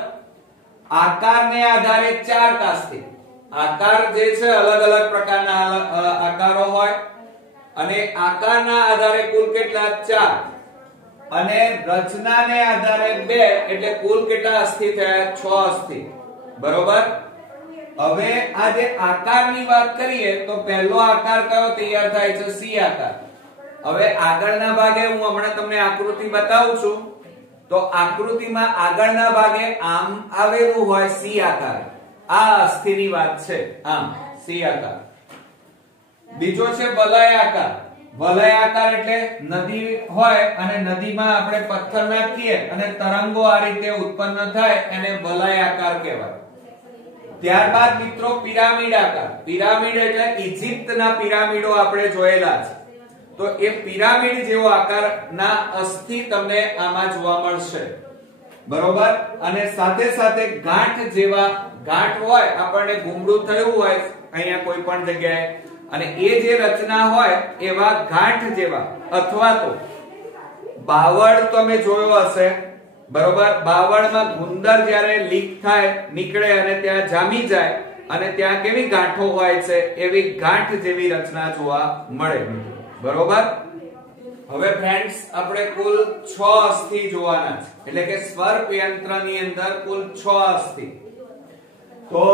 આકારને આધારે ચાર કાસ્થી. આકાર જે છે અલગ અલગ પ્રકારના આકારો હોય, અને આકારના આધારે કુલ કેટલા? ચાર. અને રચનાને આધારે બે, એટલે કુલ કેટલા અસ્થિ થયા? 6 અસ્થિ, બરોબર. હવે આ જે આકારની વાત કરીએ તો પહેલો આકાર કયો તૈયાર થાય છે? સી આકાર. હવે આગળના ભાગે હું હમણાં તમને આકૃતિ બતાવું છું, તો આકૃતિમાં આગળના ભાગે આમ આવેલું હોય સી આકાર. આ અસ્થિની વાત છે, આમ સી આકાર. બીજો છે વલય આકાર. વલય આકાર એટલે નદી હોય અને નદીમાં આપણે પથ્થર નાખીએ અને તરંગો આ રીતે ઉત્પન્ન થાય, એને વલય આકાર કહેવાય. ત્યારબાદ મિત્રો પિરામિડ આકાર. પિરામિડ એટલે ઇજિપ્તના પિરામિડો આપણે જોયેલા છે. તો એ પિરામિડ જેવો આકારના અસ્થિ તમને આમાં જોવા મળશે. બરોબર. અને સાથે સાથે ગાંઠ જેવા ગાંઠ હોય, આપણને ગુમડું થયું હોય અહીંયા કોઈ પણ જગ્યાએ, અને એ જે રચના હોય એવા ગાંઠ જેવા, અથવા તો બાવળ તમે જોયો હશે. બરોબર. બાવળમાં ગુંદર જ્યારે લીક થાય, નીકળે અને ત્યાં જામી જાય અને ત્યાં કેવી ગાંઠો હોય છે, એવી ગાંઠ જેવી રચના જોવા મળે. બરોબર. હવે ફ્રેન્ડ્સ આપણે કુલ 6 અસ્થિ જોવાના છે, એટલે કે સ્વર્પ યંત્રની અંદર કુલ 6 અસ્થિ. તો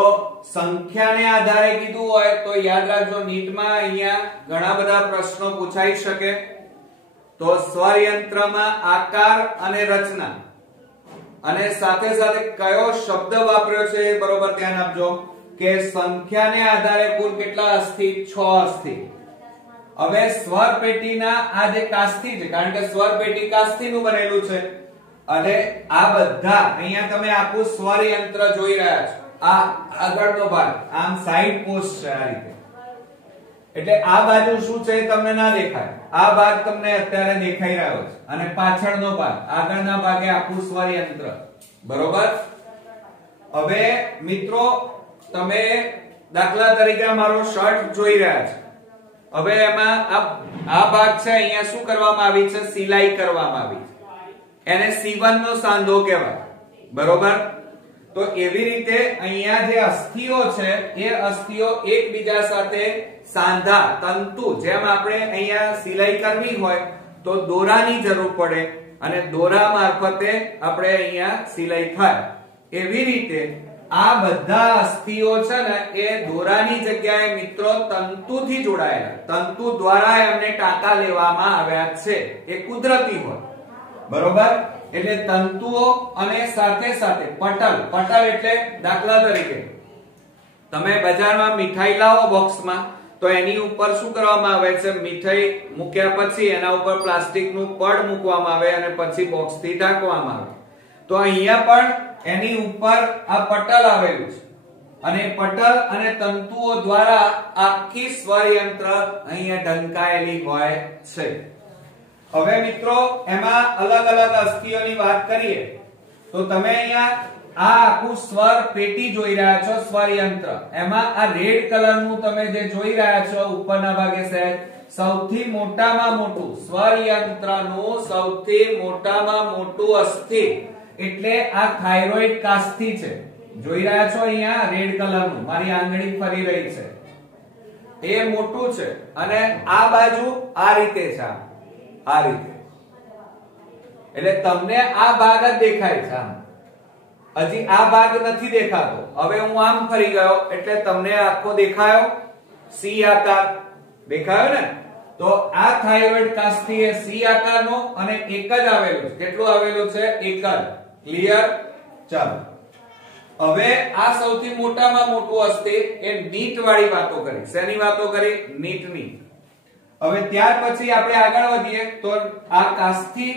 સંખ્યાને આધારે કીધું હોય તો યાદ રાખજો, નીટમાં અહીંયા ઘણા બધા પ્રશ્નો પૂછાઈ શકે. તો સ્વર યંત્રમાં આકાર અને રચના, અને સાથે સાથે કયો શબ્દ વાપર્યો છે એ બરોબર ધ્યાન આપજો કે સંખ્યાને આધારે કુલ કેટલા અસ્થિ? 6 અસ્થિ. હવે સ્વર પેટીના આ જે કાસ્થી છે, કારણ કે સ્વર પેટી કાસ્થીનું બનેલું છે, અને આ બધા અહીંયા તમે આખું સ્વર યંત્ર જોઈ રહ્યા છો. આ આગળનો ભાગ આમ સાઈડ પોસ્ટ છે આ રીતે, એટલે આ બાજુ શું છે તમને ના દેખાય, આ ભાગ તમને અત્યારે દેખાઈ રહ્યો છે, અને પાછળનો ભાગ, આગળના ભાગે આખું સ્વર યંત્ર. બરોબર. હવે મિત્રો તમે દાખલા તરીકે મારો શર્ટ જોઈ રહ્યા છો. હવે એમાં આ ભાગ છે, અહીંયા શું કરવામાં આવી છે? સિલાઈ કરવામાં આવી છે. એને C1 નો સાંધો કહેવાય. બરોબર. તો એવી રીતે અહીંયા જે અસ્થિઓ છે એ અસ્થિઓ એકબીજા સાથે સાંધા, તંતુ, જેમ આપણે અહીંયા સિલાઈ કરવી હોય તો દોરાની જરૂર પડે અને દોરા મારફતે આપણે અહીંયા સિલાઈ થાય, એવી રીતે આ બધા અસ્થિઓ છે ને એ દોરાની જગ્યાએ મિત્રો તંતુથી જોડાયેલા, તંતુ દ્વારા એમને ટાંકા લેવામાં આવ્યા છે. એ કુદરતી હોય. બરોબર. એટલે તંતુઓ અને સાથે સાથે પટલ. પટલ એટલે દાખલા તરીકે તમે બજારમાં મીઠાઈ લાવો બોક્સમાં, તો એની ઉપર શું કરવામાં આવે છે? મીઠાઈ મૂક્યા પછી એના ઉપર પ્લાસ્ટિકનું પડ મૂકવામાં આવે અને પછી બોક્સથી ઢાંકવામાં આવે. તો અહીંયા પણ એની ઉપર આ પટલ આવેલું છે, અને પટલ અને તંતુઓ દ્વારા આખી સ્વર યંત્ર અહીંયા ઢંકાયેલી હોય છે. હવે મિત્રો એમાં અલગ અલગ અસ્થિઓની વાત કરીએ તો તમે અહીંયા આ આખું સ્વર પેટી જોઈ રહ્યા છો, સ્વર યંત્ર. એમાં આ રેડ કલરનું તમે જે જોઈ રહ્યા છો ઉપરના ભાગે સહેજ, સૌથી મોટામાં મોટું સ્વર યંત્રનું સૌથી મોટામાં મોટું અસ્થિ એટલે આ થાઇરોઇડ કાસ્થી છે. જોઈ રહ્યા છો અહીંયા રેડ કલરનું, મારી આંગળી ફરી રહી છે, એ મોટું છે. અને આ બાજુ આ રીતે છે, આ રીતે. એટલે તમને આ ભાગ જ દેખાય છે, હજી આ ભાગ નથી દેખાતો. હવે હું આમ ફરી ગયો એટલે તમને આખો દેખાયો સી આકાર દેખાયો ને? તો આ થાઇરોઇડ કાસ્થી એ સી આકારનો અને એક જ આવેલું છે. કેટલું આવેલું છે? એક જ. ક્લિયર? ચાલો હવે આ સૌથી મોટામાં મોટું અસ્થિ એ નીટ વાળી વાતો કરી. શેની વાતો કરી? નીટની. હવે ત્યાર પછી આપણે આગળ વધીએ તો આ કાસ્થી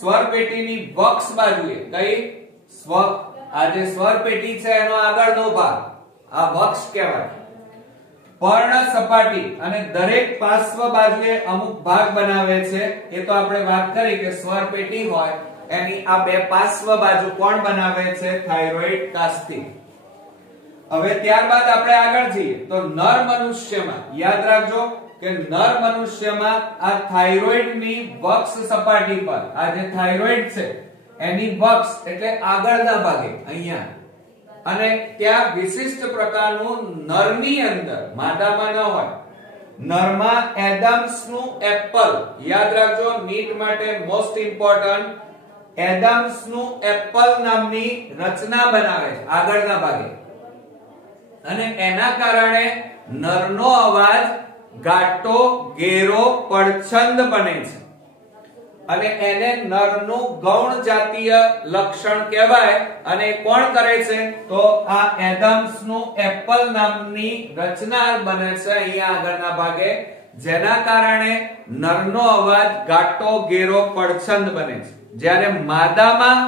સ્વર પેટીની વક્ષ બાજુએ, કઈ આ જે સ્વર પેટી છે એનો આગળનો ભાગ આ વક્ષ કહેવાય. પર્ણ સપાટી અને દરેક પાર્શ્વ બાજુએ અમુક ભાગ બનાવે છે. એ તો આપણે વાત કરી કે સ્વર પેટી હોય એની આ બે પાર્શ્વ બાજુ કોણ બનાવે છે? થાઇરોઇડ કાસ્થી. હવે ત્યારબાદ આપણે આગળ જઈએ તો નર મનુષ્યમાં યાદ રાખજો કે નર મનુષ્યમાં આ થાઇરોઇડ ની વક્ષ સપાટી પર, આ જે થાઇરોઇડ છે એની વક્ષ એટલે આગળના ભાગે અહીંયા, અને ત્યાં વિશિષ્ટ પ્રકારનું નરની અંદર, માદામાં ન હોય, નરમાં એડમ્સ નું એપલ. યાદ રાખજો, નીટ માટે મોસ્ટ ઇમ્પોર્ટન્ટ, એડમ્સ નું એપલ નામની રચના બનાવે છે આગળના ભાગે, અને એના કારણે નરનો અવાજ ઘાટો, ઘેરો, પડછંદ બને છે, અને એને નરનું ગૌણ જાતીય લક્ષણ કહેવાય. અને કોણ કરે છે? તો આ એડમ્સ નું એપલ નામની રચના બને છે અહીંયા આગળના ભાગે, જેના કારણે નરનો અવાજ ઘાટો, ઘેરો, પડછંદ બને છે. જ્યારે માદામાં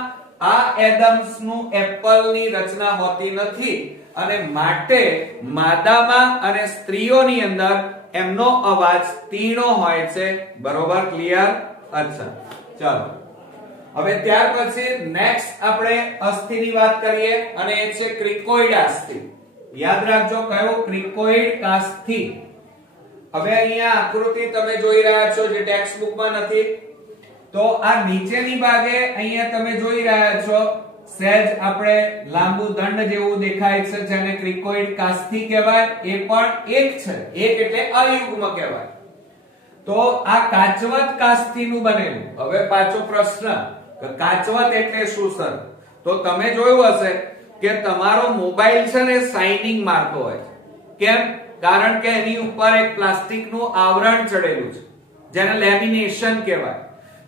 આ એડમ્સ નું એપલ ની રચના હોતી નથી, અને માટે માદામાં અને સ્ત્રીઓની અંદર એમનો અવાજ તીણો હોય છે. બરોબર, ક્લિયર? અચ્છા, ચાલો હવે ત્યાર પછી નેક્સ્ટ આપણે અસ્થિની વાત કરીએ અને એ છે ક્રિકોઇડ અસ્થિ. યાદ રાખજો કયો? ક્રિકોઇડ અસ્થિ. હવે અહીંયા આકૃતિ તમે જોઈ રહ્યા છો જે ટેક્સ્ટ બુકમાં નથી. તો આ નીચેની ભાગે અહીંયા તમે જોઈ રહ્યા છો સહેજ આપણે લાંબુ દંડ જેવું દેખાય છે જેને ક્રિકોઇડ કાસ્થી કહેવાય. એ પણ એક છે, એક એટલે અયુગ્મ કહેવાય. તો આ કાચવત કાસ્થીનું બનેલું. હવે પાછો પ્રશ્ન કે કાચવત એટલે શું સર? તો તમે જોયું હશે કે તમારો મોબાઈલ છે ને શાઇનિંગ મારતો હોય છે. કેમ? કારણ કે એની ઉપર એક પ્લાસ્ટિકનું આવરણ ચડેલું છે જેને લેમિનેશન કહેવાય.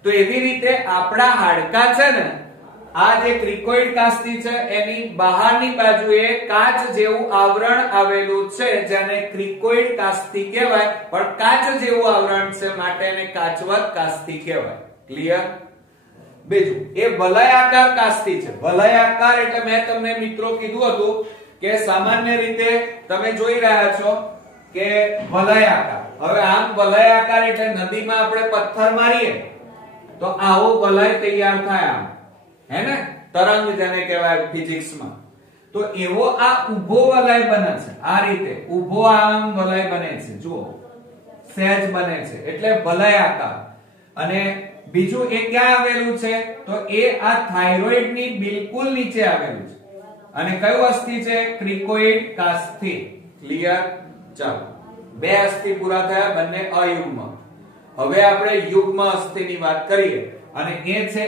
તો એવી રીતે આપણા હાડકા છે ને, આ જે ક્રિકોઇડ કાસ્થી છે એની બહારની બાજુએ કાચ જેવું આવરણ આવેલું છે જેને ક્રિકોઇડ કાસ્થી કહેવાય. પણ કાચ જેવું આવરણ છે માટે એને કાચવત કાસ્થી કહેવાય. ક્લિયર? બીજું એ વલયાકાર કાસ્થી છે. વલયાકાર એટલે મેં તમને મિત્રો કીધું હતું કે સામાન્ય રીતે તમે જોઈ રહ્યા છો કે વલયાકાર. હવે આમ વલયાકાર એટલે નદીમાં આપણે પથ્થર મારીએ તો આવો વલય તૈયાર થાય, આમ હે ને, તરંગ જેને કહેવાય ફિઝિક્સમાં. તો એવો આ ઊભો વલય બને છે. આ રીતે ઊભો આમ વલય બને છે. જુઓ, સહેજ બને છે એટલે વલયાકાર. અને બીજું એ ક્યાં આવેલું છે? તો એ આ થાઇરોઇડ ની બિલકુલ નીચે આવેલું છે. અને કયું અસ્થિ છે? ક્રિકોઇડ કાસ્થી. ક્લિયર? ચાલો, બે અસ્થિ પૂરા થયા, બંને અયુગ્મ. હવે આપણે યુગ્મ અસ્થિની વાત કરીએ અને એ છે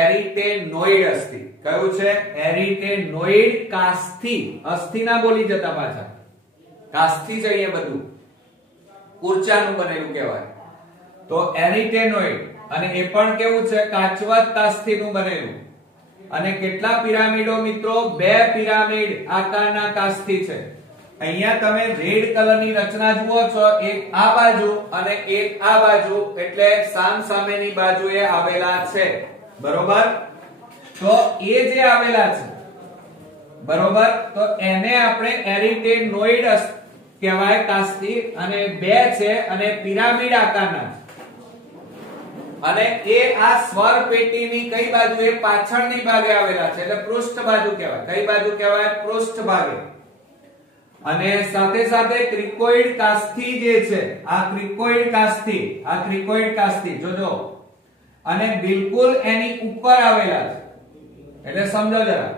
એરિટેનોઇડ અસ્થિ. કયું છે? એરિટેનોઇડ કાસ્થી. અસ્થિ ના બોલી જતા પાછા, કાસ્થી છે અહીંયા બધું ઊર્જાનું બનેલું કહેવાય. તો એરિટેનોઇડ, અને એ પણ કેવું છે? કાચવત કાસ્થીનું બનેલું. અને કેટલા પિરામિડો મિત્રો? 2 પિરામિડ આકારના કાસ્થી છે. અહીંયા તમે રેડ કલરની રચના જુઓ છો, એક આ બાજુ અને એક આ બાજુ, એટલે સામસામેની બાજુએ આવેલા છે. બરોબર? તો એ જે આવેલા છે, બરોબર, તો એને આપણે એરિટેનોઇડ કહેવાય કાસ્થી. અને 2 છે અને પિરામિડ આકારના છે. અને એ આ સ્વર પેટીની કઈ બાજુએ? પાછળની ભાગે આવેલા છે, એટલે પૃષ્ઠ બાજુ કહેવાય. કઈ બાજુ કહેવાય? પૃષ્ઠ ભાગે. અને સાથે સાથે ક્રિકોઇડ કાસ્થી જે છે, આ ક્રિકોઇડ કાસ્થી જોજો, અને બિલકુલ એની ઉપર આવેલા છે. એટલે સમજો જરા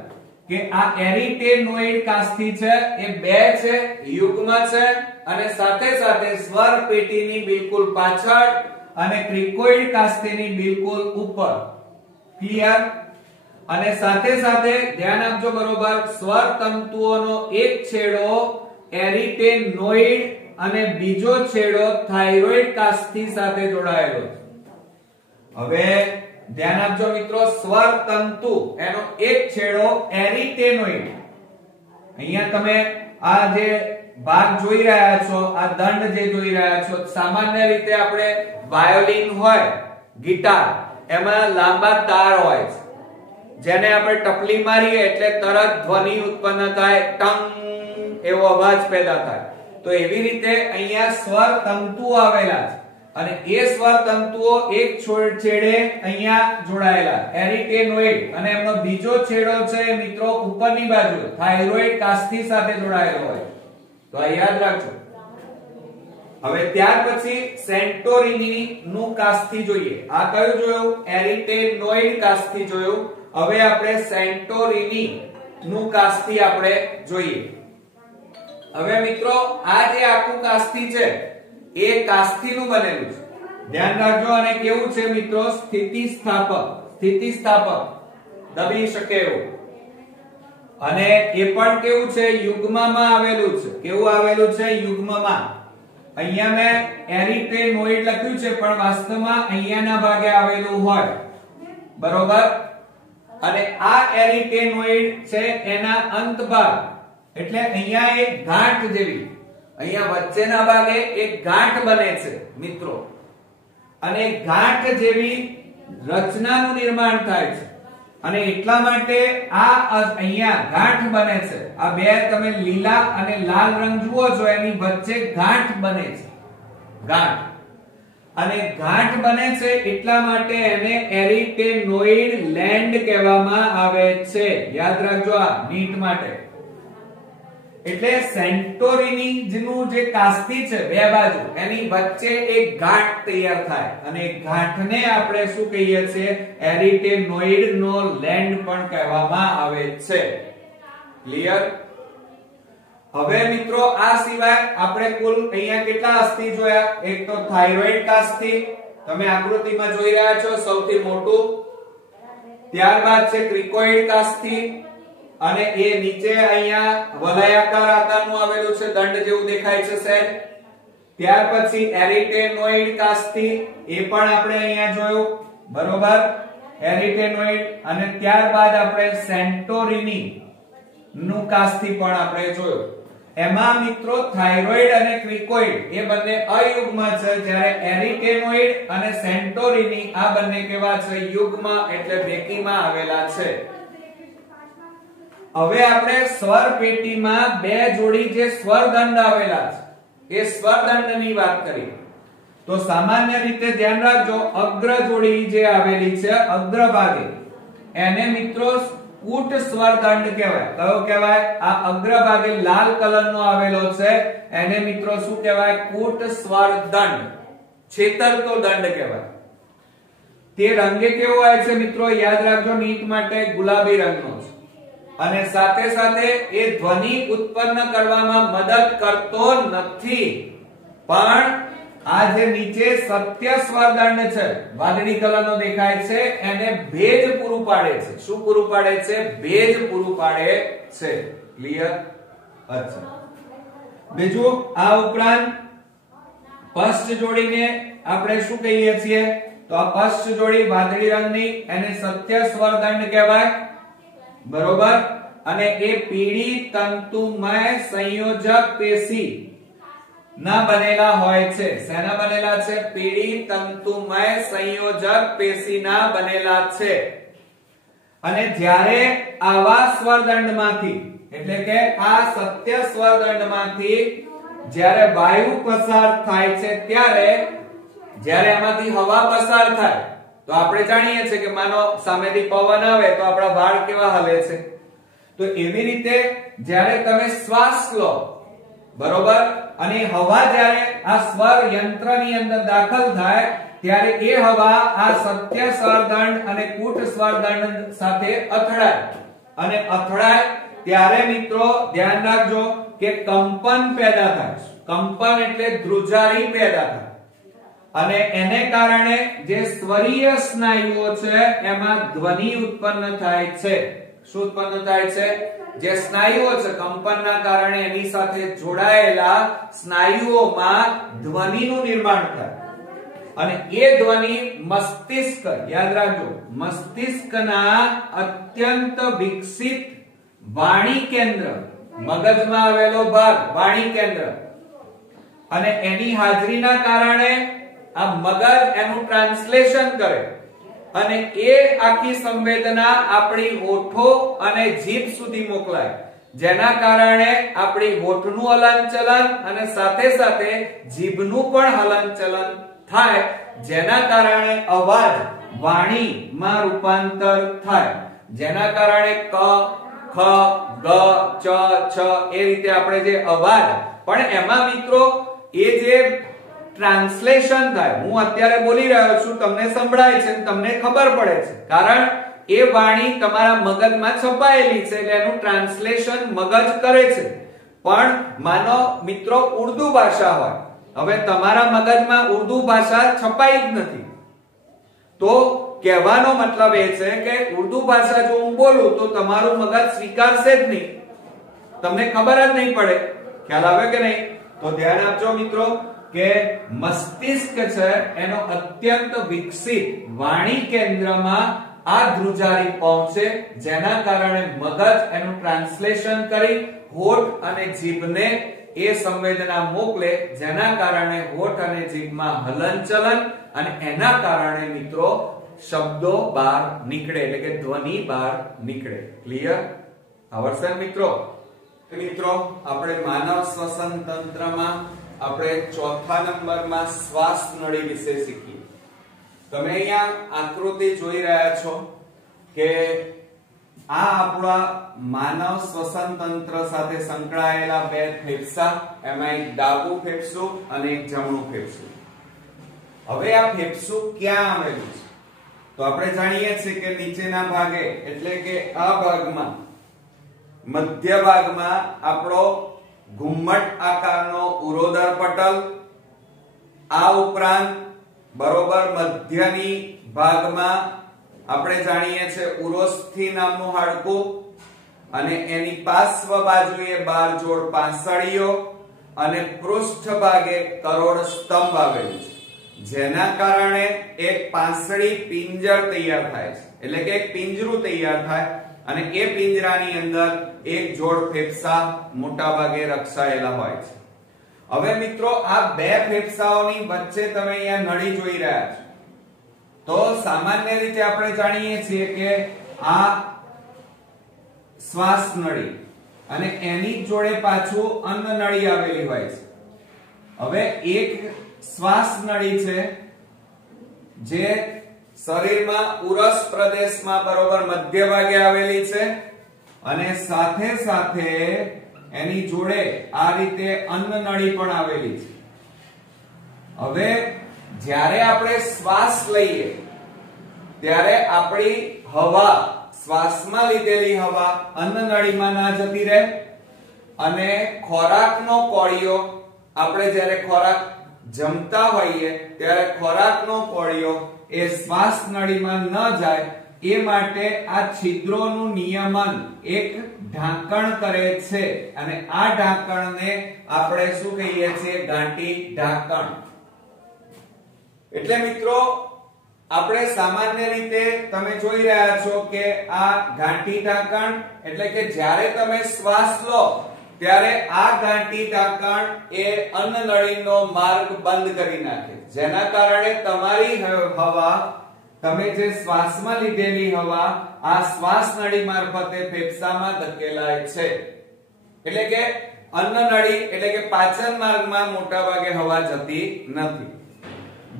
કે આ એરિટેનોઇડ કાસ્થી છે એ 2 છે, યુગ્મ છે, અને સાથે સાથે સ્વર પેટીની બિલકુલ પાછળ અને ક્રિકોઇડ કાસ્થીની બિલકુલ ઉપર. ક્લિયર? અને સાથે સાથે ધ્યાન આપજો, બરોબર, સ્વર તંતુઓનો એક છેડો એરિટેનોઇડ અને બીજો છેડો થાઇરોઇડ કાસ્થી સાથે જોડાયેલો છે. હવે ધ્યાન આપજો મિત્રો, સ્વર તંતુ એનો એક છેડો એરિટેનોઇડ. અહીંયા તમે આ જે ભાગ જોઈ રહ્યા છો, આ દંડ જે જોઈ રહ્યા છો, સામાન્ય રીતે આપણે વાયોલિન હોય, ગિટાર, એમાં લાંબા તાર હોય છે જેને આપણે ટપલી મારીએ એટલે તરત ધ્વનિ ઉત્પન્ન થાય, ટંગ એવો અવાજ પેદા થાય. તો એવી રીતે અહીંયા સ્વર તંતુ આવેલા છે અને એ સ્વર તંતુઓ એક છેડે અહીંયા જોડાયેલા એરિટેનોઇડ, અને એમનો બીજો છેડો છે મિત્રો ઉપરની બાજુ થાઇરોઇડ કાસ્થી સાથે જોડાયેલો હોય. તો આ યાદ રાખજો. હવે ત્યાર પછી સેન્ટોરિની નું કાસ્થી જોઈએ. આ કયું જોયું? એરિટેનોઇડ કાસ્થી જોયું. હવે આપણે સેન્ટોરિની નું કાસ્થી આપણે જોઈએ. હવે મિત્રો આ જે આખું કાસ્થી છે એ કાસ્થીનું બનેલું છે. ધ્યાન રાખજો. અને કેવું છે મિત્રો? સ્થિતિસ્થાપક, દબી શકે એવું. અને એ પણ કેવું છે? યુગ્મમાં આવેલું છે. કેવું આવેલું છે? યુગ્મમાં. અહીંયા મેં એરિટેનોઇડ લખ્યું છે પણ વાસ્તવમાં અહીંયાના ભાગે આવેલું હોય. બરોબર? અને આ એરિટેનોઇડ છે એના અંત ભાગ, એટલે અહીંયા એક ગાંઠ જેવી, અહીંયા વચ્ચેના ભાગે એક ગાંઠ બને છે મિત્રો, અને ગાંઠ જેવી રચનાનું નિર્માણ થાય છે. અને એટલા માટે આ અહીંયા ગાંઠ બને છે. આ બે તમે લીલા અને લાલ રંગ જુઓ છો એની વચ્ચે ગાંઠ બને છે. ગાંઠ અને ગાંઠ બને છે એટલા માટે એને એરિટેનોઇડ લેન્ડ કહેવામાં આવે છે. યાદ રાખજો આ નીટ માટે. એટલે સેન્ટોરિની નું જે કાસ્તી છે બે બાજુ એની વચ્ચે એક ગાંઠ તૈયાર થાય અને એ ગાંઠને આપણે શું કહીએ છીએ? એરિટેનોઇડ નો લેન્ડ પણ કહેવામાં આવે છે. ક્લિયર? હવે મિત્રો આ સિવાય આપણે કુલ અહીંયા કેટલા અસ્થિ જોયા? એક તો થાઇરોઇડ કાસ્તી તમે આકૃતિમાં જોઈ રહ્યા છો સૌથી મોટું, ત્યારબાદ છે ક્રિકોઇડ કાસ્તી અને એ નીચે અહીંયા વલયાકાર આકારનું આવેલું છે, દંડ જેવું દેખાય છે સહેજ. ત્યાર પછી એરિટેનોઇડ કાસ્તી એ પણ આપણે અહીંયા જોયું, બરોબર? એરિટેનોઇડ અને ત્યારબાદ આપણે સેન્ટોરિની નું કાસ્તી પણ આપણે જોયું. એમાં મિત્રો થાઇરોઇડ અને ક્રિકોઇડ એ બંને અયુગ્મ છે, જ્યારે એરિટેનોઇડ અને સેન્ટોરિની આ બંને કેવા છે? યુગ્મ, એટલે બેકીમાં આવેલા છે. હવે આપણે સ્વર પેટીમાં બે જોડી જે સ્વરદંડ આવેલા છે એ સ્વરદંડની વાત કરીએ તો સામાન્ય રીતે ધ્યાન રાખજો, અગ્ર જોડી જે આવેલી છે અગ્રભાગે એને મિત્રો કૂટ સ્વરદંડ કહેવાય. કયો કહેવાય? આ અગ્રભાગે લાલ કલરનો આવેલો છે એને મિત્રો શું કહેવાય? કૂટ સ્વરદંડ, છેતરતો દંડ કહેવાય. તે રંગે કેવો હોય છે મિત્રો? યાદ રાખજો નીટ માટે, ગુલાબી રંગનો છે અને સાથે સાથે એ ધ્વનિ ઉત્પન્ન કરવામાં મદદ કરતો નથી, પણ આ જે નીચે સત્ય સ્વરદંડ છે વાદળી કલરનો દેખાય છે એને ભેજ પૂરું પાડે છે. શું પૂરું પાડે છે? ભેજ પૂરું પાડે છે. ક્લિયર? અચ્છા, બીજું આ ઉપરાંત પશ્ચ જોડીને આપણે શું કહીએ છીએ? તો આ પશ્ચ જોડી વાદળી રંગની એને સત્ય સ્વરદંડ કહેવાય, બરોબર? અને એ પીળી તંતુમય સંયોજક પેશી ના બનેલા હોય છે. શેના બનેલા છે? પીળી તંતુમય સંયોજક પેશીના બનેલા છે. અને જ્યારે આવા સ્વરદંડમાંથી એટલે કે આ સત્ય સ્વરદંડમાંથી જ્યારે વાયુ પસાર થાય છે ત્યારે જ્યારે આમાંથી હવા પસાર થાય તો આપણે જાણીએ છીએ કે માનો સામેથી પવન આવે તો આપણા વાળ કેવા હલે છે. તો એવી રીતે જ્યારે તમે શ્વાસ લો, બરોબર, અને હવા જ્યારે આ સ્વર યંત્રની અંદર દાખલ થાય ત્યારે એ હવા આ સત્ય સ્વરદંડ અને કૂટ સ્વરદંડ સાથે અથડાય અને અથડાય ત્યારે મિત્રો ધ્યાન રાખજો કે કંપન પેદા થાય. કંપન એટલે ધ્રુજારી પેદા થાય અને એને કારણે જે સ્વરીય સ્નાયુઓ છે એમાં ધ્વનિ ઉત્પન્ન થાય છે. શું ઉત્પન્ન થાય છે? જે સ્નાયુઓ છે કંપનના કારણે એની સાથે જોડાયેલા સ્નાયુઓમાં ધ્વનિનું નિર્માણ થાય અને એ ધ્વનિ મસ્તિષ્ક, યાદ રાખજો, મસ્તિષ્કના અત્યંત વિકસિત વાણી કેન્દ્ર, મગજમાં આવેલો ભાગ વાણી કેન્દ્ર, અને એની હાજરીના કારણે આ મગજ એનું ટ્રાન્સલેશન કરે અને એ આખી સંવેદના આપણી હોઠો અને જીભ સુધી મોકલાય, જેના કારણે આપણી હોઠનું હલનચલન અને સાથે સાથે જીભનું પણ હલનચલન થાય, જેના કારણે અવાજ વાણીમાં રૂપાંતર થાય, જેના કારણે ક, ખ, ગ, ચ, છ એ રીતે આપણે જે અવાજ, પણ એમાં મિત્રો એ જે ટ્રાન્સલેશન થાય, હું અત્યારે બોલી રહ્યો છું, તમને સંભળાય છે, તમને ખબર પડે છે, કારણ એ વાણી તમારા મગજમાં છપાયેલી છે એટલે એનું ટ્રાન્સલેશન મગજ કરે છે. પણ માનો મિત્રો ઉર્દુ ભાષા હોય, હવે તમારા મગજમાં ઉર્દુ ભાષા છપાઈ જ નથી, તો કહેવાનો મતલબ એ છે કે ઉર્દુ ભાષા જો હું બોલું તો તમારું મગજ સ્વીકારશે જ નહીં, તમને ખબર જ નહીં પડે. ખ્યાલ આવે કે નહીં? તો ધ્યાન આપજો મિત્રો કે મસ્તિષ્ક છે એનો અત્યંત વિકસિત વાણી કેન્દ્રમાં આ ધ્રુજારી પહોંચે, જેના કારણે મગજ એનું ટ્રાન્સલેશન કરી હોઠ અને જીભને એ સંવેદના મોકલે, જેના કારણે હોઠ અને જીભમાં હલનચલન અને એના કારણે મિત્રો શબ્દો બહાર નીકળે એટલે કે ધ્વનિ બહાર નીકળે. ક્લિયર? આવડશે મિત્રો? મિત્રો આપણે માનવ શ્વસન તંત્રમાં આપણે ચોથા નંબરમાં શ્વાસ નળી વિશે શીખીએ. તમે અહીંયા આકૃતિ જોઈ રહ્યા છો કે આ આપણા માનવ શ્વસન તંત્ર સાથે સંકળાયેલા બે ફેફસા, એમાં એક ડાબું ફેફસું અને એક જમણું ફેફસું. હવે આ ફેફસું ક્યાં આવેલું છે? તો આપણે જાણીએ છીએ કે નીચેના ભાગે એટલે કે આ ભાગમાં મધ્ય ભાગમાં આપણો ઘુમ્મટ આકારનો ઉરોદર પટલ, આ ઉપરાંત બરોબર મધ્યની ભાગમાં આપણે જાણીએ છીએ ઉરોસ્થિ નામનું હાડકું અને એની પાર્શ્વ બાજુએ 12 જોડ પાંસળીઓ અને પૃષ્ઠ ભાગે કરોડ સ્તંભ આવેલું છે, જેના કારણે એક પાંસળી પિંજર તૈયાર થાય છે એટલે કે એક પિંજરું તૈયાર થાય અને એ પિંજરાની અંદર એક જોડ ફેફસા મોટા ભાગે રક્ષાયેલા હોય છે. હવે મિત્રો આ બે ફેફસાઓની વચ્ચે તમે અહીંયા નળી જોઈ રહ્યા છો. તો સામાન્ય રીતે આપણે જાણીએ છીએ કે આ શ્વાસ નળી અને એની જોડે પાછું અન્ન નળી આવેલી હોય છે. હવે એક શ્વાસ નળી છે જે શરીરમાં ઉરસ પ્રદેશમાં બરોબર મધ્ય ભાગે આવેલી છે અને સાથે સાથે એની જોડે આ રીતે અન્ન નળી પણ આવેલી છે. હવે જ્યારે આપણે શ્વાસ લઈએ ત્યારે આપણી હવા, શ્વાસમાં લીધેલી હવા અન્ન નળીમાં ના જતી રહે અને ખોરાકનો કોળિયો, આપણે જ્યારે ખોરાક જમતા હોઈએ ત્યારે ખોરાકનો કોળિયો એ શ્વાસ નળીમાં ન જાય એ માટે આ છિદ્રોનું નિયમન એક ઢાંકણ કરે છે અને આ ઢાંકણને આપણે શું કહીએ છીએ? ગાંઠી ઢાંકણ. એટલે મિત્રો આપણે સામાન્ય રીતે તમે જોઈ રહ્યા છો કે આ ગાંઠી ઢાંકણ એટલે કે જ્યારે તમે શ્વાસ લો ત્યારે આ ગાંઠી ઢાંકણ એ અન્ન નળીનો માર્ગ બંધ કરી નાખે, જેના કારણે તમારી હવા, તમે જે શ્વાસમાં લીધેલી હવા આ શ્વાસ નળી મારફતે ફેફસામાં ધકેલાય છે. એટલે કે અન્ન નળી એટલે કે પાચન માર્ગમાં મોટા ભાગે હવા જતી નથી.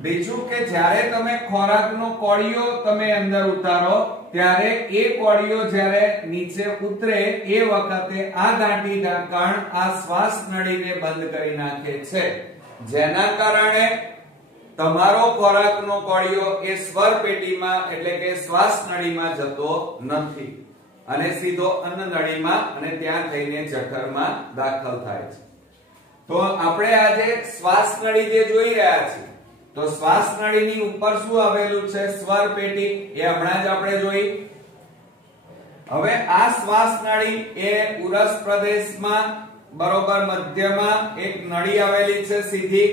બીજું કે જ્યારે તમે ખોરાકનો કોળિયો તમે અંદર ઉતારો ત્યારે એ કોળિયો જ્યારે નીચે ઉતરે એ વખતે આ ગાંઠી ઢાંકણ આ શ્વાસ નળીને બંધ કરી નાખે છે, જેના કારણે તમારો ખોરાકનો કોળિયો એ સ્વર પેટીમાં એટલે કે શ્વાસ નળીમાં જતો નથી અને સીધો અન્ન નળીમાં અને ત્યાં થઈને જઠરમાં દાખલ થાય છે. તો આપણે આજે શ્વાસ નળી જે જોઈ રહ્યા છીએ તો શ્વાસ નળીની ઉપર શું આવેલું છે? સ્વર પેટી. એ હમણાં જ આપણે જોઈ. હવે આ શ્વાસ નળી એ ઉરસ પ્રદેશમાં બરોબર મધ્યમાં એક નળી આવેલી છે સીધી,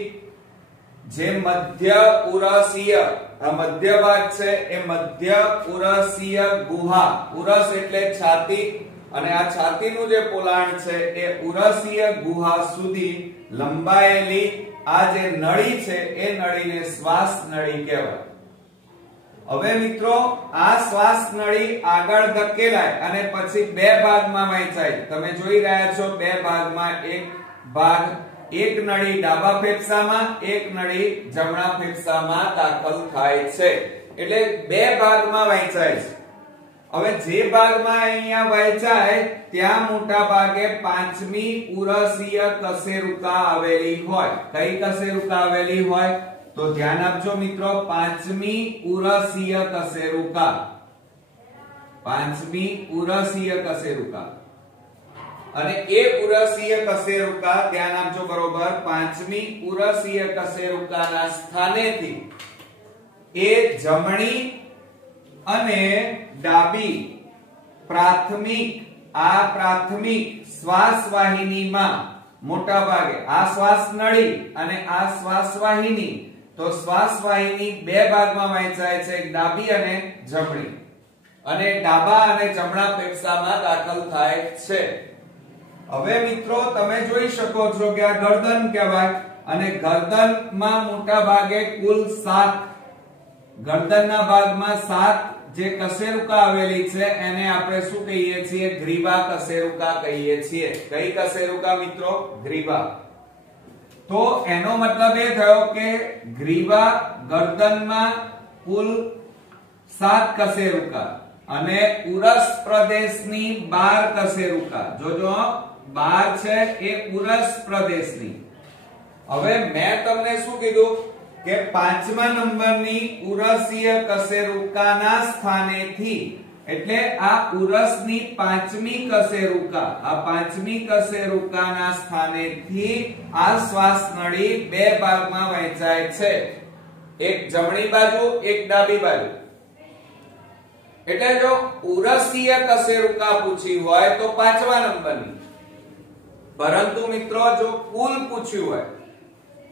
જે મધ્ય ઉરસીય, આ મધ્ય ભાગ છે એ મધ્ય ઉરસીય ગુહા, ઉરસ એટલે છાતી અને આ છાતીનું જે પોલાણ છે એ ઉરસીય ગુહા સુધી લંબાયેલી આ જે નળી છે એ નળીને શ્વાસ નળી કહેવાય. હવે મિત્રો આ શ્વાસ નળી આગળ ધકેલાય અને પછી બે ભાગમાં વહેંચાય. તમે જોઈ રહ્યા છો બે ભાગમાં, એક ભાગ, એક નળી ડાબા ફેફસામાં, એક નળી જમણા ફેફસામાં દાખલ થાય છે. એટલે બે ભાગમાં વહેંચાય છે. હવે જે ભાગમાં અહીંયા વહેંચાય ત્યાં મોટા ભાગે પાંચમી ઉરસીય કશેરુકા આવેલી હોય. કઈ કશેરુકા આવેલી હોય? તો ધ્યાન આપજો મિત્રો, પાંચમી ઉરસીય કશેરુકા, પાંચમી ઉરસીય કશેરુકા. અને એ ઉરસીય કશેરુકા ધ્યાન આપજો બરોબર, પાંચમી ઉરસીય કશેરુકાના સ્થાનેથી એ જમણી અને ડાબી પ્રાથમિક, આ પ્રાથમિક શ્વાસ વાહિનીમાં મોટા ભાગે આ શ્વાસ નળી અને આ શ્વાસ વાહિની, તો શ્વાસ વાહિની બે ભાગમાં વહેંચાય છે, એક ડાબી અને જમણી, અને ડાબા અને જમણા ફેફસામાં દાખલ થાય છે. હવે મિત્રો તમે જોઈ શકો છો કે આ ગરદન કહેવાય અને ગરદનમાં મોટા ભાગે કુલ 7 ગરદનના ભાગમાં 7 જે કશેરુકા આવેલી છે એને આપણે શું કહીએ છીએ? ગ્રીવા કશેરુકા કહીએ છીએ. કઈ કશેરુકા મિત્રો? ગ્રીવા. તો એનો મતલબ એ થયો કે ગ્રીવા ગરદનમાં કુલ 7 કશેરુકા અને ઉરસ પ્રદેશની 12 કશેરુકા. જોજો 12 છે એ ઉરસ પ્રદેશની. હવે મેં તમને શું કીધું કે 5મા નંબરની ઉરસીય કશેરુકાના સ્થાનેથી, એટલે આ ઉરસની 5મી કશેરુકા, આ 5મી કશેરુકાના સ્થાનેથી આ શ્વાસ નળી બે ભાગમાં વહેંચાય છે, એક જમણી બાજુ એક ડાબી બાજુ. એટલે જો ઉરસીય કશેરુકા પૂછી હોય તો 5મા નંબરની, પરંતુ મિત્રો જો કુલ પૂછ્યું હોય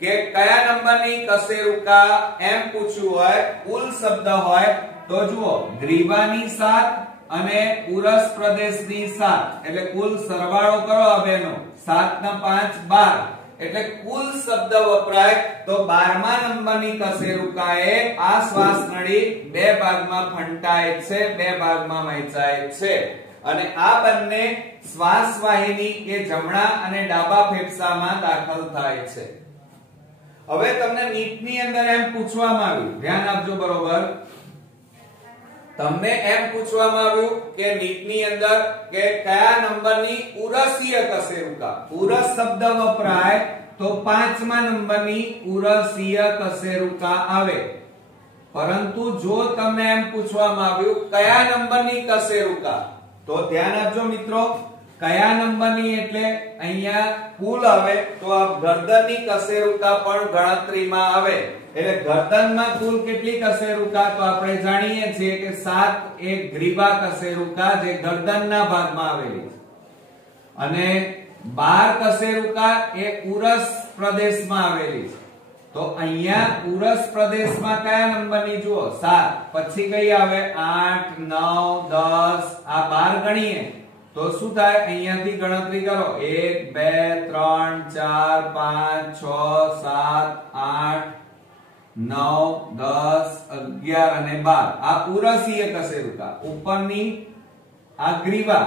કે કયા નંબરની કશેરુકા એમ પૂછ્યું હોય, કુલ શબ્દ હોય તો જુઓ ગ્રીવાની 7 અને ઉરસ પ્રદેશની 7, એટલે કુલ સરવાળો કરો આ બેનો, 7 ના 5 12, એટલે કુલ શબ્દ વપરાય તો 12મા નંબરની કશેરુકાએ આ શ્વાસ નળી બે ભાગમાં ફંટાય છે, બે ભાગમાં વહેંચાય છે. અને આ બંને શ્વાસ વાહિની એ જમણા અને ડાબા ફેફસામાં દાખલ થાય છે. હવે તમને નીટની અંદર એમ પૂછવામાં આવ્યું, ધ્યાન આપજો બરોબર, તમને એમ પૂછવામાં આવ્યું કે નીટની અંદર કે કયા નંબરની ઉરસીય કશેરુકા, ઉરસ શબ્દ વપરાય તો 5મા નંબરની ઉરસીય કશેરુકા આવે. પરંતુ જો તમને એમ પૂછવામાં આવ્યું કયા નંબરની કશેરુકા, તો ધ્યાન આપજો મિત્રો, કયા નંબરની એટલે અહીંયા કુલ આવે તો આ ગરદનની કશેરુકા પણ ગણતરીમાં આવે. એટલે ગરદનમાં કુલ કેટલી કશેરુકા? તો આપણે જાણીએ છીએ કે 7 એક ગ્રીવા કશેરુકા જે ગરદનના ભાગમાં આવેલી છે, અને 12 કશેરુકા એ ઉરસ પ્રદેશમાં આવેલી છે. તો અહીંયા ઉરસ પ્રદેશમાં કયા નંબરની જુઓ? 7. પછી કઈ આવે? 8 9 10, આ 12 ગણીએ તો શું થાય? અહીંયાથી ગણતરી કરો, 1 2 3 4 5 6 7 8 9 10 11 અને 12, આ ઉરસીય કશેરુકા. ઉપરની આ ગ્રીવા.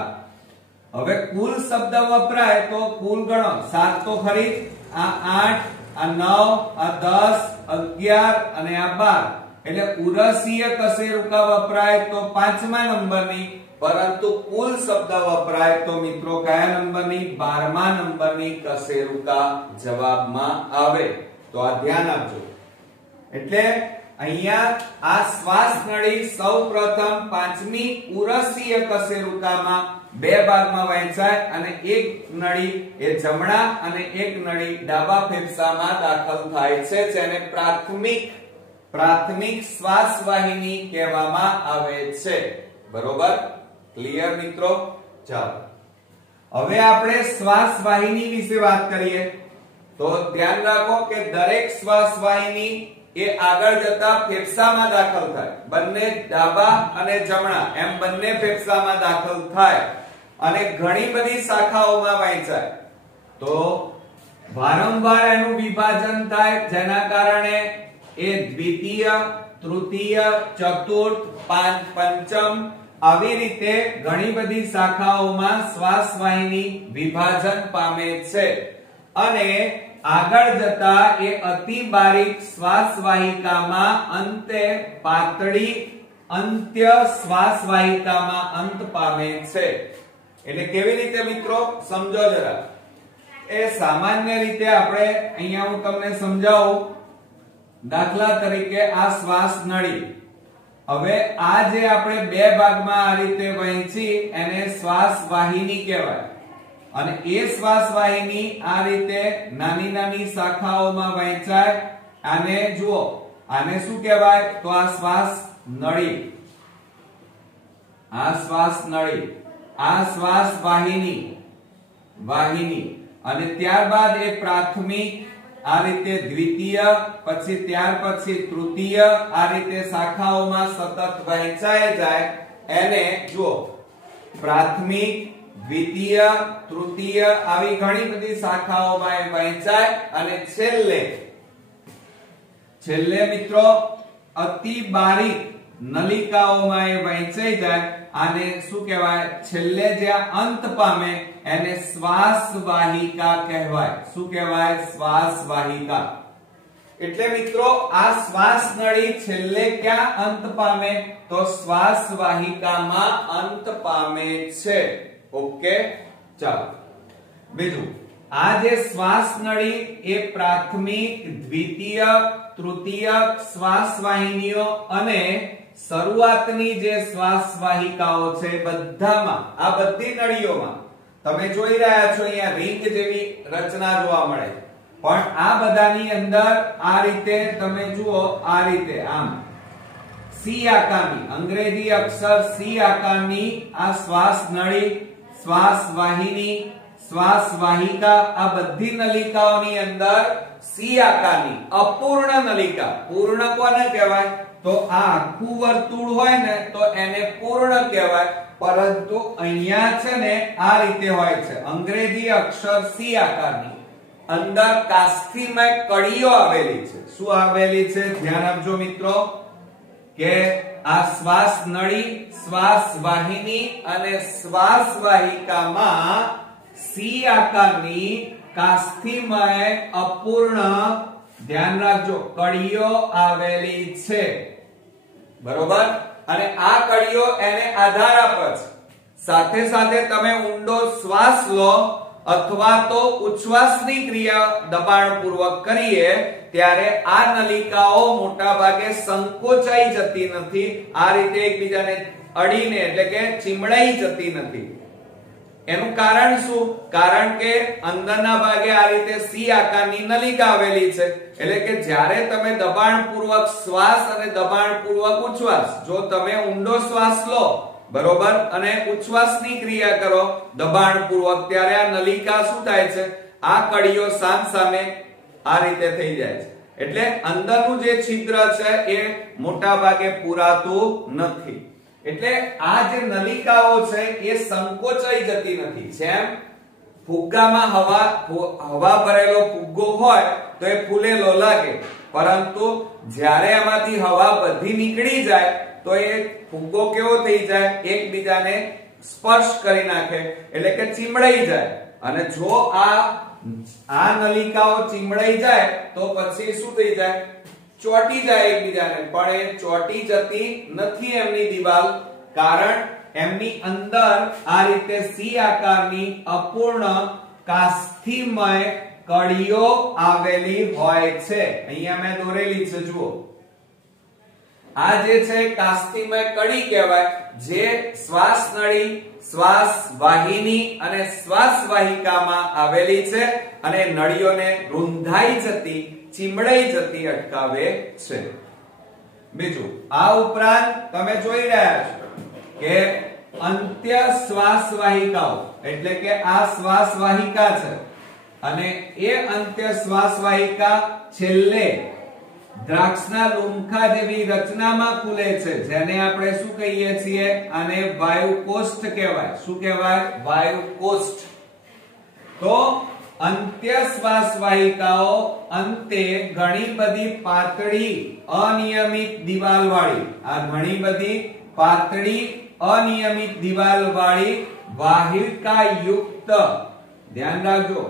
હવે કુલ શબ્દ વપરાય તો કુલ ગણો, 7 તો ખરી, આ 8 આ 9 આ 10 11 અને આ 12, એટલે ઉરસીય કશેરુકા વપરાય તો 5મા નંબરની, પરંતુ કુલ શબ્દ વપરાય તો મિત્રો કયા નંબરની? 12મા નંબરની કશેરુકા જવાબમાં આવે. તો આ ધ્યાન આપજો. એટલે અહીંયા આ શ્વાસ નળી સૌપ્રથમ 5મી ઉરસીય કશેરુકામાં બે ભાગમાં વહેંચાય અને એક નળી એ જમણા અને એક નળી ડાબા ફેફસામાં દાખલ થાય છે, જેને પ્રાથમિક શ્વાસ વાહિની કહેવામાં આવે છે. બરોબર? ક્લિયર મિત્રો? ચાલો હવે આપણે શ્વાસ વાહિની વિશે વાત કરીએ. તો ધ્યાન રાખો કે દરેક શ્વાસ વાહિની એ આગળ જતા ફેફસામાં દાખલ થાય, બંને ડાબા અને જમણા એમ બંને ફેફસામાં દાખલ થાય અને ઘણી બધી શાખાઓમાં વહેંચાય. તો વારંવાર એનું વિભાજન થાય, જેના કારણે એ દ્વિતીય, તૃતીય, ચતુર્થ, પંચમ આવી રીતે ઘણી બધી શાખાઓમાં શ્વાસ વાહિની વિભાજન પામે છે. અને આગળ જતા એ અતિ બારીક શ્વાસ વાહિકામાં અંતે પાતળી અંત્ય શ્વાસ વાહિકામાં અંત પામે છે. એટલે કેવી રીતે મિત્રો? સમજો જરા. એ સામાન્ય રીતે આપણે અહીંયા હું તમને સમજાવું. દાખલા તરીકે આ શ્વાસ નળી, હવે આ જે આપણે બે ભાગમાં આ રીતે વહેંચી એને શ્વાસ વાહિની કહેવાય, અને એ શ્વાસ વાહિની આ રીતે નાની નાની શાખાઓમાં વહેંચાય. આને જુઓ, આને શું કહેવાય? તો આ શ્વાસ નળી, આ શ્વાસ નળી, આ શ્વાસ વાહિની, અને ત્યારબાદ એ પ્રાથમિક, આ રીતે દ્વિતીય, પછી ત્યાર પછી તૃતીય, આ રીતે શાખાઓમાં સતત વહેંચાય જાય. એને જુઓ, પ્રાથમિક, દ્વિતીય, તૃતીય આવી ઘણી બધી શાખાઓમાં વહેંચાય અને છેલ્લે મિત્રો અતિ બારીક નલિકાઓમાં એ વહેંચાઈ જાય, આને શું કહેવાય? છેલ્લે જ્યાં અંત પામે એને શ્વાસ વાહિકા કહેવાય. શું કહેવાય? શ્વાસ વાહિકા. એટલે મિત્રો આ શ્વાસ નળી છેલ્લે ક્યાં અંત પામે? તો શ્વાસ વાહિકામાં અંત પામે છે. ઓકે, ચાલો બીજું, આ જે શ્વાસ નળી એ પ્રાથમિક, દ્વિતીયક, તૃતીયક શ્વાસ વાહિનીઓ અને શરૂઆતની જે શ્વાસ વાહિકાઓ છે બધામાં, આ બધી નળીઓમાં તમે જોઈ રહ્યા છો અહીંયા રિંગ જેવી રચના જોવા મળે, પણ આ બધાની અંદર આ રીતે તમે જુઓ, આ રીતે આમ સી આકારની, અંગ્રેજી અક્ષર સી આકારની આ શ્વાસ નળી, શ્વાસ વાહિની, શ્વાસ વાહિકા, આ બધી નલિકાઓની અંદર સી આકારની અપૂર્ણ નલિકા. પૂર્ણ કોને કહેવાય? તો આ આખું વર્તુળ હોય ને તો એને પૂર્ણ કહેવાય, પરંતુ અહીંયા છે ને આ રીતે હોય છે, અંગ્રેજી અક્ષર સી આકારની અંદર કાસ્થિમય કડીઓ આવેલી છે. શું આવેલી છે? ધ્યાન આપજો મિત્રો કે આ શ્વાસ નળી, શ્વાસ વાહિની અને શ્વાસ વાહિકામાં સી આકારની કાસ્થિમય અપૂર્ણ, ધ્યાન રાખજો, કડીઓ આવેલી છે. બરોબર? અને આ કડીઓ એને આધાર આપે છે. સાથે સાથે તમે ઊંડો શ્વાસ લો અથવા તો ઉચ્છ્વાસની ક્રિયા દબાણપૂર્વક કરીએ ત્યારે આ નલિકાઓ મોટા ભાગે સંકોચાઈ જતી નથી, આ રીતે એકબીજાને અડીને એટલે કે ચીમડાઈ જતી નથી. એનું કારણ શું? કારણ કે અંદરના ભાગે આ રીતે સી આકારની નલિકા આવેલી છે, એટલે કે જ્યારે તમે દબાણપૂર્વક શ્વાસ અને દબાણપૂર્વક ઉચ્છ્વાસ, જો તમે ઊંડો શ્વાસ લો બરોબર અને ઉચ્છ્વાસની ક્રિયા કરો દબાણપૂર્વક, ત્યારે આ નલિકા શું થાય છે? આ કડીઓ સામસામે આ રીતે થઈ જાય છે, એટલે અંદરનું જે છિદ્ર છે એ મોટા ભાગે પૂરાતું નથી. એટલે આ જે નલિકાઓ છે એ સંકોચાઈ જતી નથી. જેમ ફુગ્ગામાં હવા ભરેલો ફુગ્ગો હોય તો એ ફૂલેલો લાગે, પરંતુ જ્યારે એમાંથી હવા બધી નીકળી જાય તો એ ફુગ્ગો કેવો થઈ જાય? એકબીજાને સ્પર્શ કરી નાખે, એટલે કે ચીમડાઈ જાય. અને જો આ નલિકાઓ ચીમડાઈ જાય તો પછી શું થઈ જાય? ચોટી જાય એકબીજાને. પણ એ ચોટી જતી નથી એમની દિવાલ, કારણ એમની અંદર આ રીતે સી આકારની અપૂર્ણ કાસ્થિમય કડીઓ આવેલી હોય છે. અહીંયા મેં દોરેલી છે, જુઓ. આ જે છે કાસ્થિમય કડી કહેવાય, જે શ્વાસ નળી, શ્વાસ વાહિની અને શ્વાસ વાહિકામાં આવેલી છે અને નળીઓને રૂંધાઈ જતી, ચીમડાઈ જતી અટકાવે છે. બીજું, આ ઉપરાંત તમે જોઈ રહ્યા છો કે અંત્ય શ્વાસ વાહિકાઓ, એટલે કે આ શ્વાસ વાહિકા છે અને એ અંત્ય શ્વાસ વાહિકા છેલ્લે દ્રાક્ષના લુમખા જેવી રચનામાં ખુલે છે, જેને આપણે શું કહીએ છીએ? આને વાયુકોષ્ઠ કહેવાય. શું કહેવાય? વાયુકોષ્ઠ. તો અંત્ય શ્વાસ વાહિકાઓ અંતે ઘણી બધી પાતળી અનિયમિત દિવાલ વાળી, આ ઘણી બધી પાતળી અનિયમિત દિવાલ વાળી વાહિકા યુક્ત, ધ્યાન રાખજો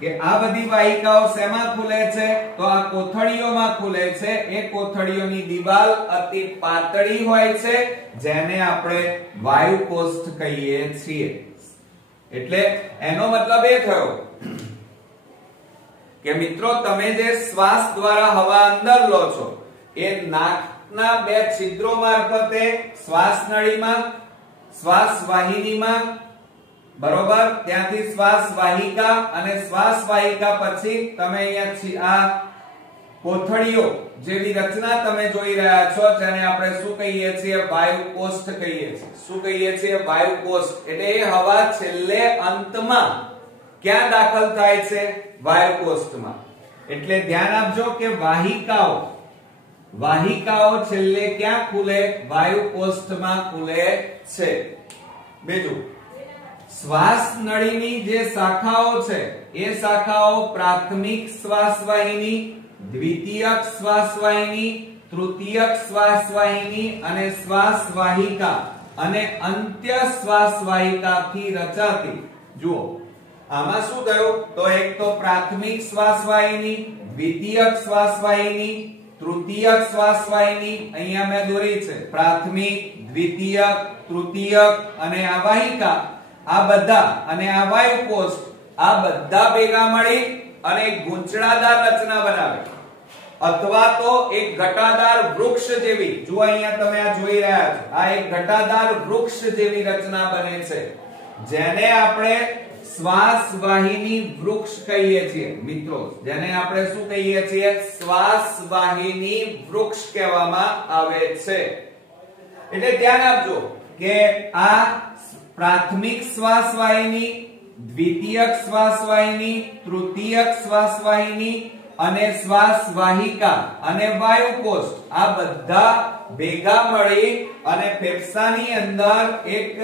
કે આ બધી વાહિકાઓ શેમાં ખુલે છે? તો આ કોથળીઓમાં ખુલે છે. એ કોથળીઓની દિવાલ અતિ પાતળી હોય છે, જેને આપણે વાયુકોષ્ઠ કહીએ છીએ. એટલે એનો મતલબ એ થયો કે મિત્રો તમે જે શ્વાસ દ્વારા હવા અંદર લો છો એ નાકના બે છિદ્રો મારફતે શ્વાસ નળીમાં, શ્વાસ વાહિનીમાં, બરોબર, ત્યાંથી શ્વાસ વાહિકા અને શ્વાસ વાહિકા પછી તમે અહીંયા આ કોથળીઓ જેવી રચના તમે જોઈ રહ્યા છો, જેને આપણે શું કહીએ છીએ? વાયુકોષ્ઠ કહીએ છીએ. શું કહીએ છીએ? વાયુકોષ્ઠ. એટલે એ હવા છેલ્લે અંતમાં ક્યાં દાખલ થાય છે? વાયુકોષ્ઠમાં. એટલે ધ્યાન આપજો કે વાહિકાઓ છેલ્લે ક્યાં ખુલે? વાયુકોષ્ઠમાં ખુલે છે. બીજું, શ્વાસ નળીની જે શાખાઓ છે એ શાખાઓ પ્રાથમિક શ્વાસ વાહિની, દ્વિતીયક શ્વાસ વાહિની, તૃતીયક શ્વાસવાહિની અને શ્વાસવાહિકા અને અંત્ય શ્વાસવાહિકાથી રચાતી. જુઓ આમાં શું થયું તો એક તો પ્રાથમિક શ્વાસવાહિની, દ્વિતીયક શ્વાસવાહિની, તૃતીયક શ્વાસવાહિની, અહીંયા મેં દોરી છે પ્રાથમિક, દ્વિતીયક, તૃતીયક અને આ વાહિકા, આ બધા અને આ વાયુકોષ, આ બધા ભેગા મળી અને એક ગૂંચળાદાર રચના બનાવે અથવા તો એક ઘટાદાર વૃક્ષ જેવી. જો અહીંયા તમે આ જોઈ રહ્યા છો, આ એક ઘટાદાર વૃક્ષ જેવી રચના બને છે જેને આપણે શ્વાસવાહિની વૃક્ષ કહીએ છીએ મિત્રો. જેને આપણે શું કહીએ છીએ? શ્વાસવાહિની વૃક્ષ કહેવામાં આવે છે. એટલે ધ્યાન આપજો કે આ પ્રાથમિક શ્વાસવાહિની, દ્વિતીયક શ્વાસવાહિની, તૃતીયક શ્વાસવાહિની અને શ્વાસવાહિકા અને વાયુકોષ, આ બધા ભેગા મળી અને ફેફસાની અંદર એક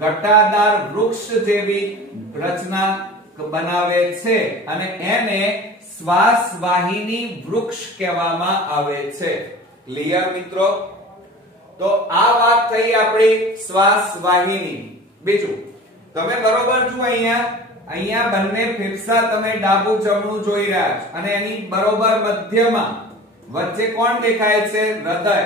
ઘટાદાર વૃક્ષ જેવી રચના બનાવે છે અને એને શ્વાસવાહિની વૃક્ષ કહેવામાં આવે છે. ક્લિયર મિત્રો? તો આ વાત થઈ આપણી શ્વાસવાહિની. બીજું તમે બરોબર જો અહીંયા બંને ફેફસા તમે ડાબું જમણું જોઈ રહ્યા છો અને એની બરોબર મધ્યમાં વચ્ચે કોણ દેખાય છે? હૃદય.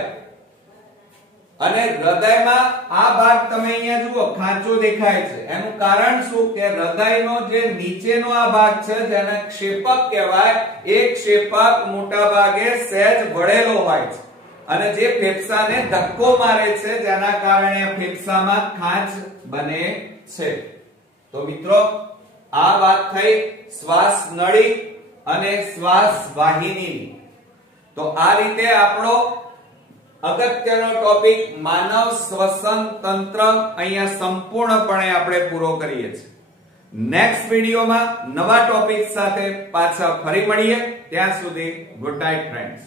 અને હૃદયમાં આ ભાગ તમે અહીંયા જુઓ ખાંચો દેખાય છે. એનું કારણ શું કે હૃદયનો જે નીચેનો આ ભાગ છે જેને ક્ષેપક કહેવાય, એ ક્ષેપક મોટા ભાગે સહેજ વળેલો હોય છે અને જે ફેફસાને ધક્કો મારે છે જેના કારણે ફેફસામાં ખાંચ બને છે. તો મિત્રો આ વાત થઈ શ્વાસ નળી અને શ્વાસ વાહિની. તો આ રીતે આપણો અગત્યનો ટોપિક માનવ શ્વસન તંત્ર અહીંયા સંપૂર્ણપણે આપણે પૂરો કરીએ છીએ. નેક્સ્ટ વિડિયોમાં નવા ટોપિક સાથે પાછા ફરી મળીએ. ત્યાં સુધી ગુડ નાઇટ ફ્રેન્ડ્સ.